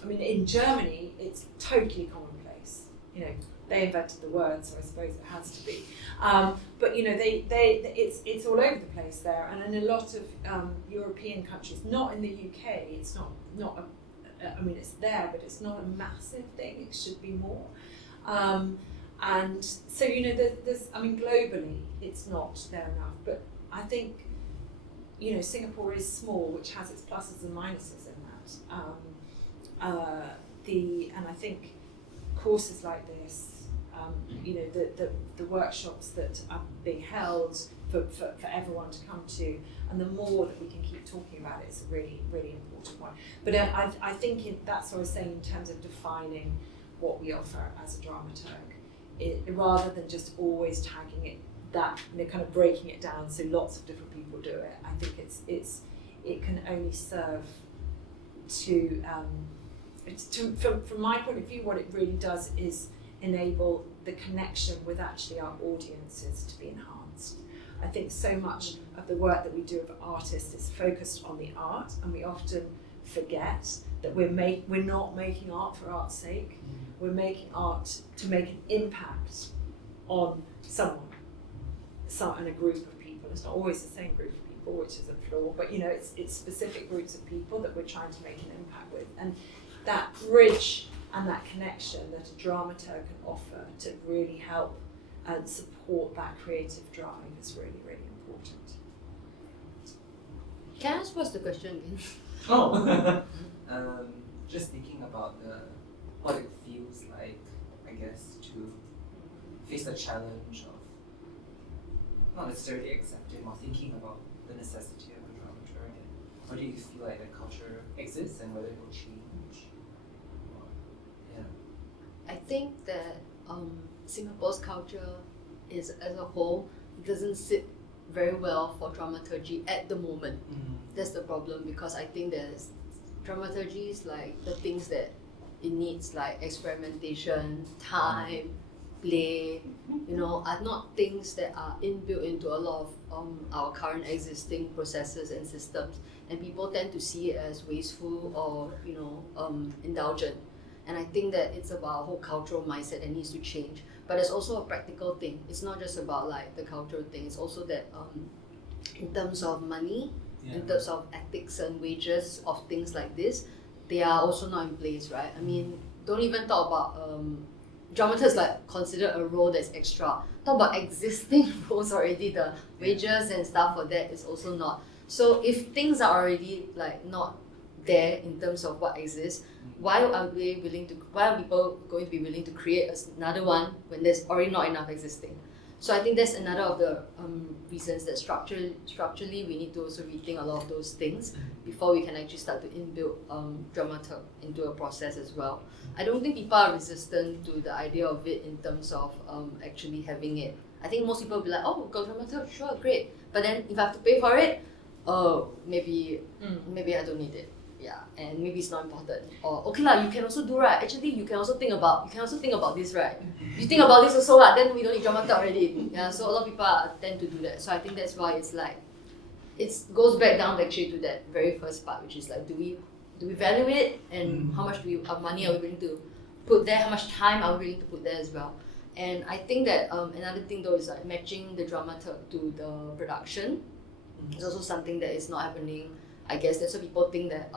in Germany, it's totally commonplace. They invented the word, so I suppose it has to be. But it's all over the place there, and in a lot of European countries, not in the UK. It's not it's there, but it's not a massive thing. It should be more. And so there's globally, it's not there enough. But I think Singapore is small, which has its pluses and minuses in that. And I think courses like this. The workshops that are being held for everyone to come to, and the more that we can keep talking about it, is a really, really important one. But I think that's what I was saying in terms of defining what we offer as a dramaturg, rather than just always tagging it that, kind of breaking it down so lots of different people do it. I think it can only serve to from my point of view, what it really does is enable the connection with actually our audiences to be enhanced. I think so much of the work that we do of artists is focused on the art, and we often forget that we're not making art for art's sake. We're making art to make an impact on someone and a group of people. It's not always the same group of people. people, which is a flaw, but you know, it's specific groups of people that we're trying to make an impact with. And that bridge and that connection that a dramaturg can offer to really help and support that creative drive is really, really important. Can I ask what's the question again? Oh, just thinking about what it feels like, I guess, to face the challenge of not necessarily accepting or thinking about the necessity of a dramaturg, and whether you feel like that culture exists and whether it will change. Yeah. I think that Singapore's culture is, as a whole, doesn't sit very well for dramaturgy at the moment. That's the problem, because I think there's dramaturgy is like the things that it needs, like experimentation, time, play, you know, are not things that are inbuilt into a lot of our current existing processes and systems, and people tend to see it as wasteful or, you know, indulgent. And I think that it's about a whole cultural mindset that needs to change. But it's also a practical thing. It's not just about like the cultural thing. It's also that in terms of money, in terms of ethics and wages of things like this, they are also not in place, right? I mean, don't even talk about dramaturgs like considered a role that's extra. Talk about existing roles already. The wages and stuff for that is also not. So if things are already like not there in terms of what exists, why are people going to be willing to create another one when there's already not enough existing? So I think that's another of the reasons that structurally we need to also rethink a lot of those things before we can actually start to inbuild dramaturg into a process as well. I don't think people are resistant to the idea of it in terms of actually having it. I think most people will be like, oh, go dramaturg, sure, great. But then if I have to pay for it, maybe I don't need it. Yeah, and maybe it's not important. Or okay lah, you can also do right. Actually, you can also think about this, right? You think about this also lah, then we don't need dramaturg already. Yeah, so a lot of people tend to do that. So I think that's why it's like, it goes back down actually to that very first part, which is like, do we value it, and how much money are we willing to put there? How much time are we willing to put there as well? And I think that another thing though is like matching the dramaturg to the production. It's also something that is not happening. I guess that's why people think that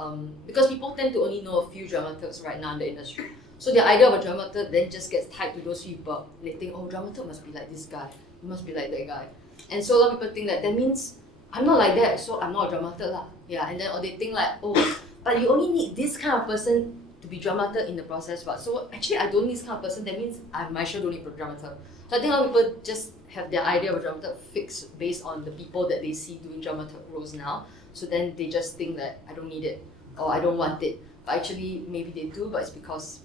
because people tend to only know a few dramaturgs right now in the industry. So the idea of a dramaturg then just gets tied to those people. They think, oh, dramaturg must be like this guy, he must be like that guy. And so a lot of people think that means I'm not like that, so I'm not a dramaturg lah. Yeah, and then or they think like, oh, but you only need this kind of person to be dramaturg in the process, but so actually I don't need this kind of person, that means I might sure don't need a dramaturg. So I think a lot of people just have their idea of a dramaturg fixed based on the people that they see doing dramaturg roles now. So then they just think that I don't need it or I don't want it. But actually maybe they do, but it's because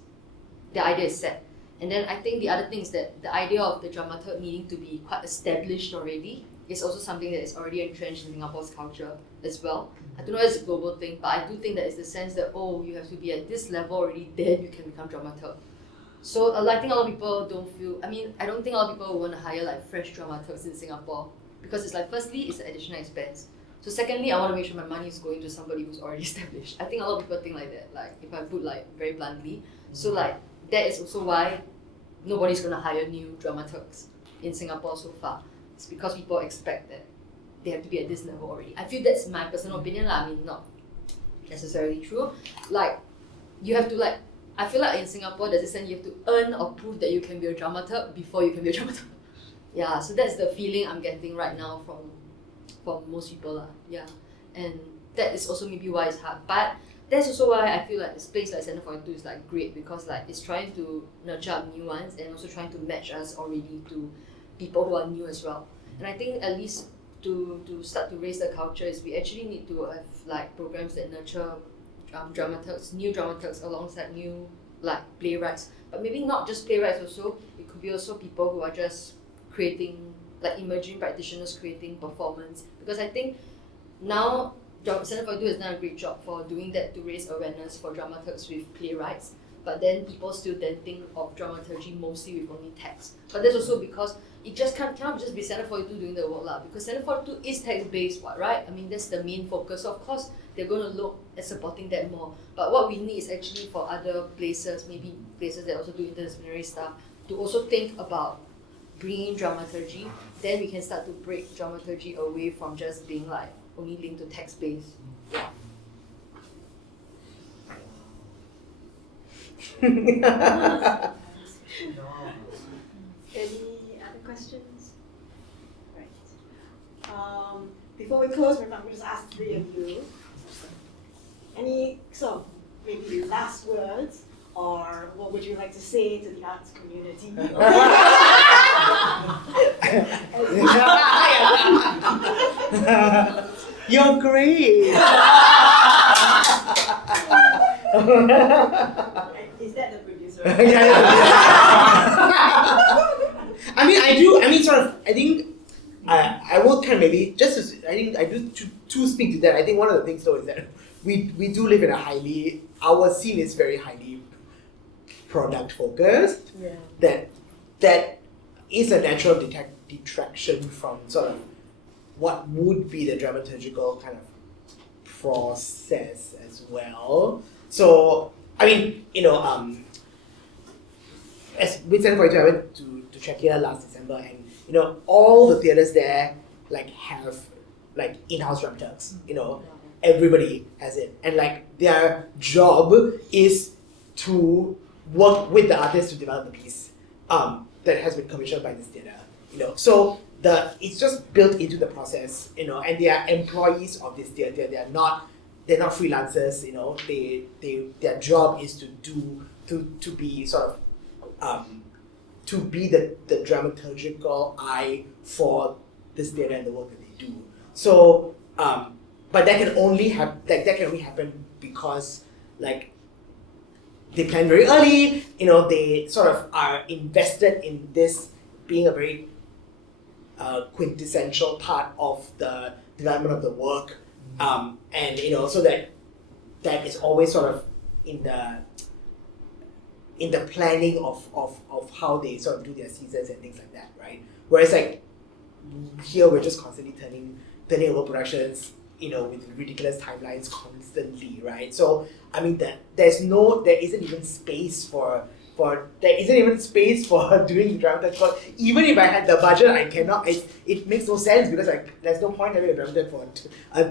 the idea is set. And then I think the other thing is that the idea of the dramaturg needing to be quite established already is also something that is already entrenched in Singapore's culture as well. I don't know if it's a global thing, but I do think that it's the sense that, oh, you have to be at this level already, then you can become dramaturg. So I think a lot of people don't feel, I don't think a lot of people will want to hire like fresh dramaturgs in Singapore, because it's like, firstly, it's an additional expense. So secondly, I want to make sure my money is going to somebody who's already established. I think a lot of people think like that, like if I put like very bluntly. So like that is also why nobody's going to hire new dramaturgs in Singapore so far. It's because people expect that they have to be at this level already. I feel that's my personal opinion lah. Not necessarily true. Like you have to like, I feel like in Singapore there's a sense you have to earn or prove that you can be a dramaturg before you can be a dramaturg. Yeah, so that's the feeling I'm getting right now from most people lah. Yeah, and that is also maybe why it's hard. But that's also why I feel like this place like Center 42 is like great, because like it's trying to nurture up new ones and also trying to match us already to people who are new as well. And I think at least to start to raise the culture is we actually need to have like programs that nurture dramaturgs, new dramaturgs alongside new like playwrights. But maybe not just playwrights also, it could be also people who are just creating, like emerging practitioners creating performance. Because I think now Center 42 has done a great job for doing that to raise awareness for dramaturgs with playwrights. But then people still then think of dramaturgy mostly with only text. But that's also because it just cannot just be Center 42 doing the work lah. Because Center 42 is text-based, right? That's the main focus. So of course, they're going to look at supporting that more. But what we need is actually for other places, maybe places that also do interdisciplinary stuff, to also think about bringing dramaturgy. Then we can start to break dramaturgy away from just being like only linked to text based. Yeah. Any other questions? Right. Before we close, I'm going to just ask three of you. Maybe last words, or what would you like to say to the arts community? You're great. Is that the producer? I will kind of maybe I do to speak to that. I think one of the things though is that we do live in our scene is very highly product focused. Yeah. That is a natural detraction from sort of what would be the dramaturgical kind of process as well. So as with Center 42, I went to Czechia last December, and all the theatres there have in-house dramaturgs. Everybody has it, and their job is to work with the artist to develop the piece that has been commissioned by this theatre. So it's just built into the process. And they are employees of this theatre. They're not freelancers. Their job is to be sort of to be the dramaturgical eye for this theatre and the work that they do. So, but that can only happen because they plan very early. They sort of are invested in this being a very quintessential part of the development of the work, and so that is always sort of in the planning of how they sort of do their seasons and things like that, right? Whereas here we're just constantly turning over productions, with ridiculous timelines constantly, right? So there isn't even space for doing dramaturg. Even if I had the budget, I cannot. It makes no sense because there's no point having a dramaturg for a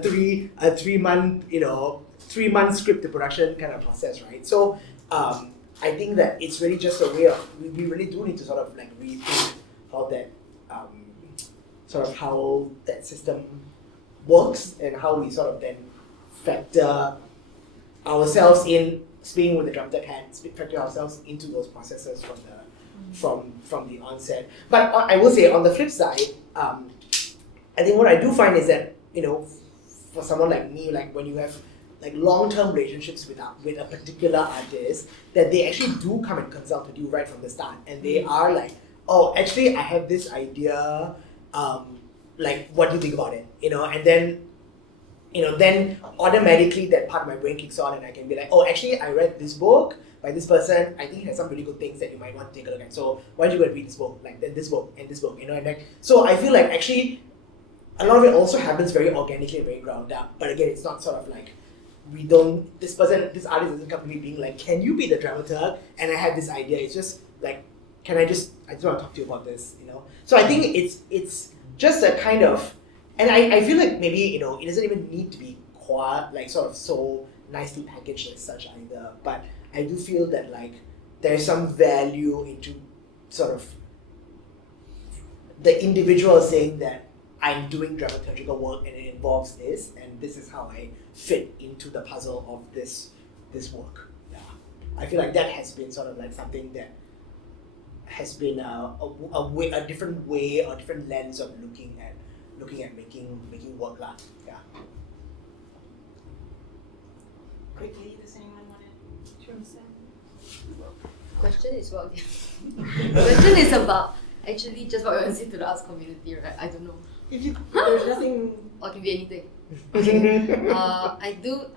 3 month script to production kind of process, right? So I think that it's really just a way of we really do need to sort of rethink how that how that system works and how we sort of then factor ourselves in, speaking with the dramaturg hat, factor ourselves into those processes from the onset. But I will say on the flip side, I think what I do find is that for someone like me, when you have long-term relationships with a particular artist, that they actually do come and consult with you right from the start, and they are oh, actually I have this idea, what do you think about it? And then then automatically that part of my brain kicks on and I can be oh, actually I read this book by this person, I think it has some really good things that you might want to take a look at. So why don't you go and read this book, then this book and this book, and so I feel actually a lot of it also happens very organically and very ground up. But again, it's not sort of this artist doesn't come to me being can you be the dramaturg? And I have this idea. It's just I just want to talk to you about this, So I think it's just a kind of, and I feel maybe, it doesn't even need to be sort of so nicely packaged as such either. But I do feel that there's some value into sort of the individual saying that I'm doing dramaturgical work and it involves this, and this is how I fit into the puzzle of this work. Yeah, I feel that has been sort of something that has been a different way or different lens of looking at making work lah. Yeah. Quickly, does anyone want to say? Question is what again? Question is about actually just what you want to say to the arts community, right? I don't know. There's nothing. Or it can be anything. Okay. I feel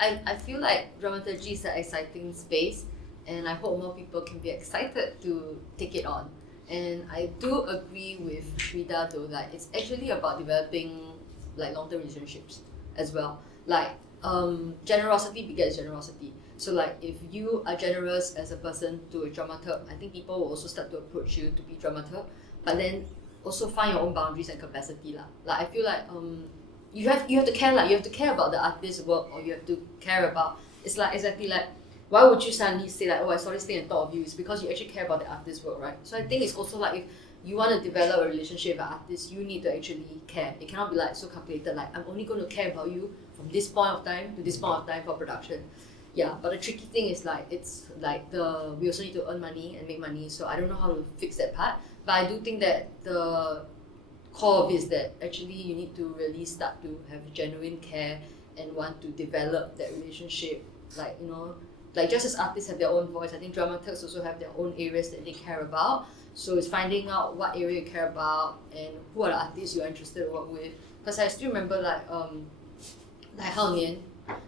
dramaturgy is an exciting space, and I hope more people can be excited to take it on. And I do agree with Shridar though, it's actually about developing long-term relationships as well. Generosity begets generosity. So if you are generous as a person to a dramaturg, I think people will also start to approach you to be dramaturg. But then also find your own boundaries and capacity lah. I feel you have to care, like you have to care about the artist's work, or you have to care about, it's like exactly like, why would you suddenly say like, oh, I saw this thing and thought of you? It's because you actually care about the artist's work, right? So I think it's also like, if you want to develop a relationship with an artist, you need to actually care. It cannot be like so calculated, like I'm only going to care about you from this point of time to this point of time for production. Yeah, but the tricky thing is like, it's like we also need to earn money and make money, so I don't know how to fix that part. But I do think that the core of it is that actually you need to really start to have genuine care and want to develop that relationship. Like, you know, like just as artists have their own voice, I think dramaturgs also have their own areas that they care about. So it's finding out what area you care about and who are the artists you're interested to work with. Because I still remember like Hao Nian,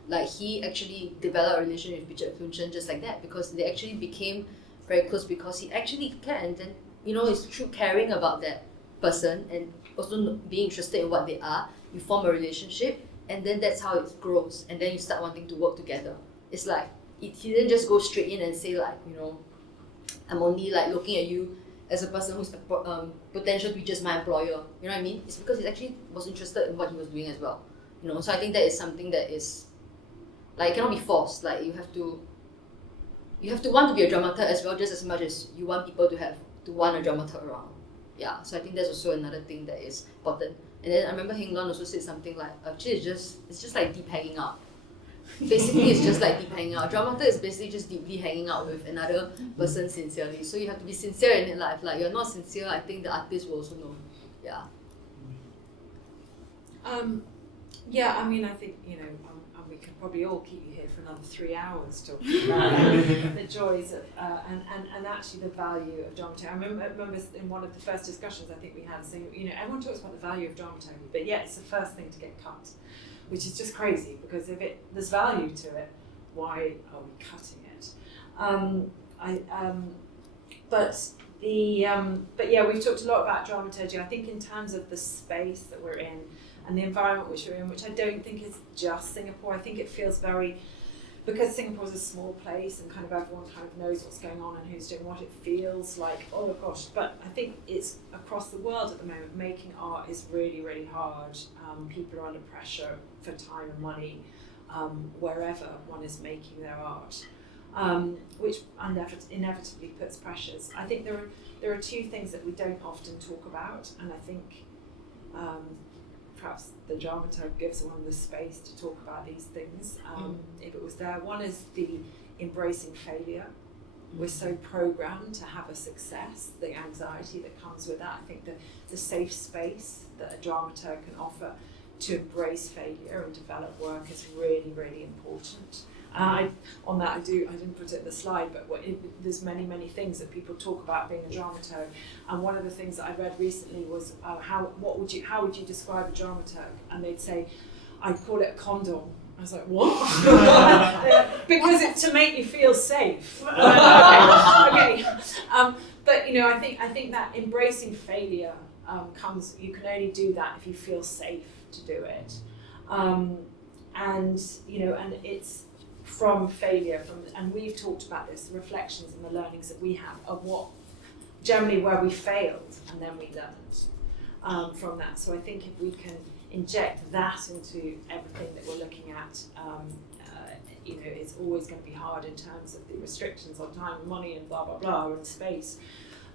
like he actually developed a relationship with Richard Kunchen just like that, because they actually became very close because he actually cared, and then, you know, it's through caring about that person and also being interested in what they are, you form a relationship, and then that's how it grows, and then you start wanting to work together. It's like, he didn't just go straight in and say like, you know, I'm only like looking at you as a person who's potential to be just my employer. You know what I mean? It's because he actually was interested in what he was doing as well. You know, so I think that is something that is like, it cannot be forced. Like you have to want to be a dramaturg as well, just as much as you want people to want a dramaturg around. Yeah, so I think that's also another thing that is important. And then I remember Heng Lon also said something like, actually it's just like deep hanging out. Basically, it's just like deep hanging out. Dramaturg is basically just deeply hanging out with another person sincerely. So you have to be sincere in life. Like you're not sincere, I think the artist will also know. Yeah. Yeah, I mean, I think, you know, we could probably all keep you here for another 3 hours talking about the joys of, and actually the value of dramaturgy. I remember in one of the first discussions I think we had, saying, you know, everyone talks about the value of dramaturgy, but yet it's the first thing to get cut, which is just crazy, because if there's value to it, why are we cutting it? But yeah, we've talked a lot about dramaturgy. I think in terms of the space that we're in and the environment which we're in, which I don't think is just Singapore. I think it feels very, because Singapore is a small place and kind of everyone kind of knows what's going on and who's doing what, it feels like, oh gosh. But I think it's across the world at the moment, making art is really, really hard. People are under pressure for time and money wherever one is making their art, which inevitably puts pressures. I think there are two things that we don't often talk about, and I think perhaps the dramaturg gives one the space to talk about these things, if it was there. One is the embracing failure. We're so programmed to have a success, the anxiety that comes with that. I think the safe space that a dramaturg can offer to embrace failure and develop work is really, really important. I didn't put it in the slide, but there's many things that people talk about being a dramaturg. And one of the things that I read recently was how would you describe a dramaturg? And they'd say, I'd call it a condom. I was like, what? Because it's to make you feel safe. Okay. But you know, I think that embracing failure comes. You can only do that if you feel safe to do it. And you know, and it's from failure, and we've talked about this, the reflections and the learnings that we have of what generally where we failed and then we learned from that. So I think if we can inject that into everything that we're looking at, you know, it's always going to be hard in terms of the restrictions on time and money and blah blah blah and space.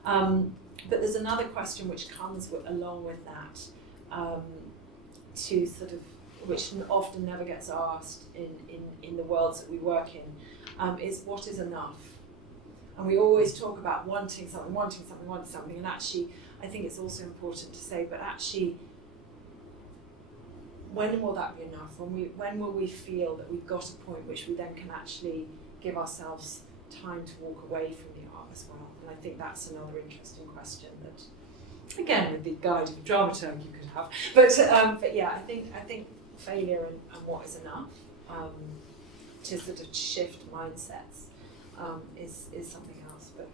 But there's another question which comes along with that, to sort of, which often never gets asked in the worlds that we work in, is what is enough? And we always talk about wanting something, and actually I think it's also important to say, but actually, when will that be enough? When will we feel that we've got a point which we then can actually give ourselves time to walk away from the art as well? And I think that's another interesting question that, again, with the guide of a dramaturg you could have. But yeah, I think failure and what is enough, to sort of shift mindsets, is something else. But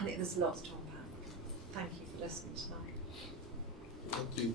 I think there's lots to unpack. Thank you for listening tonight. Thank you.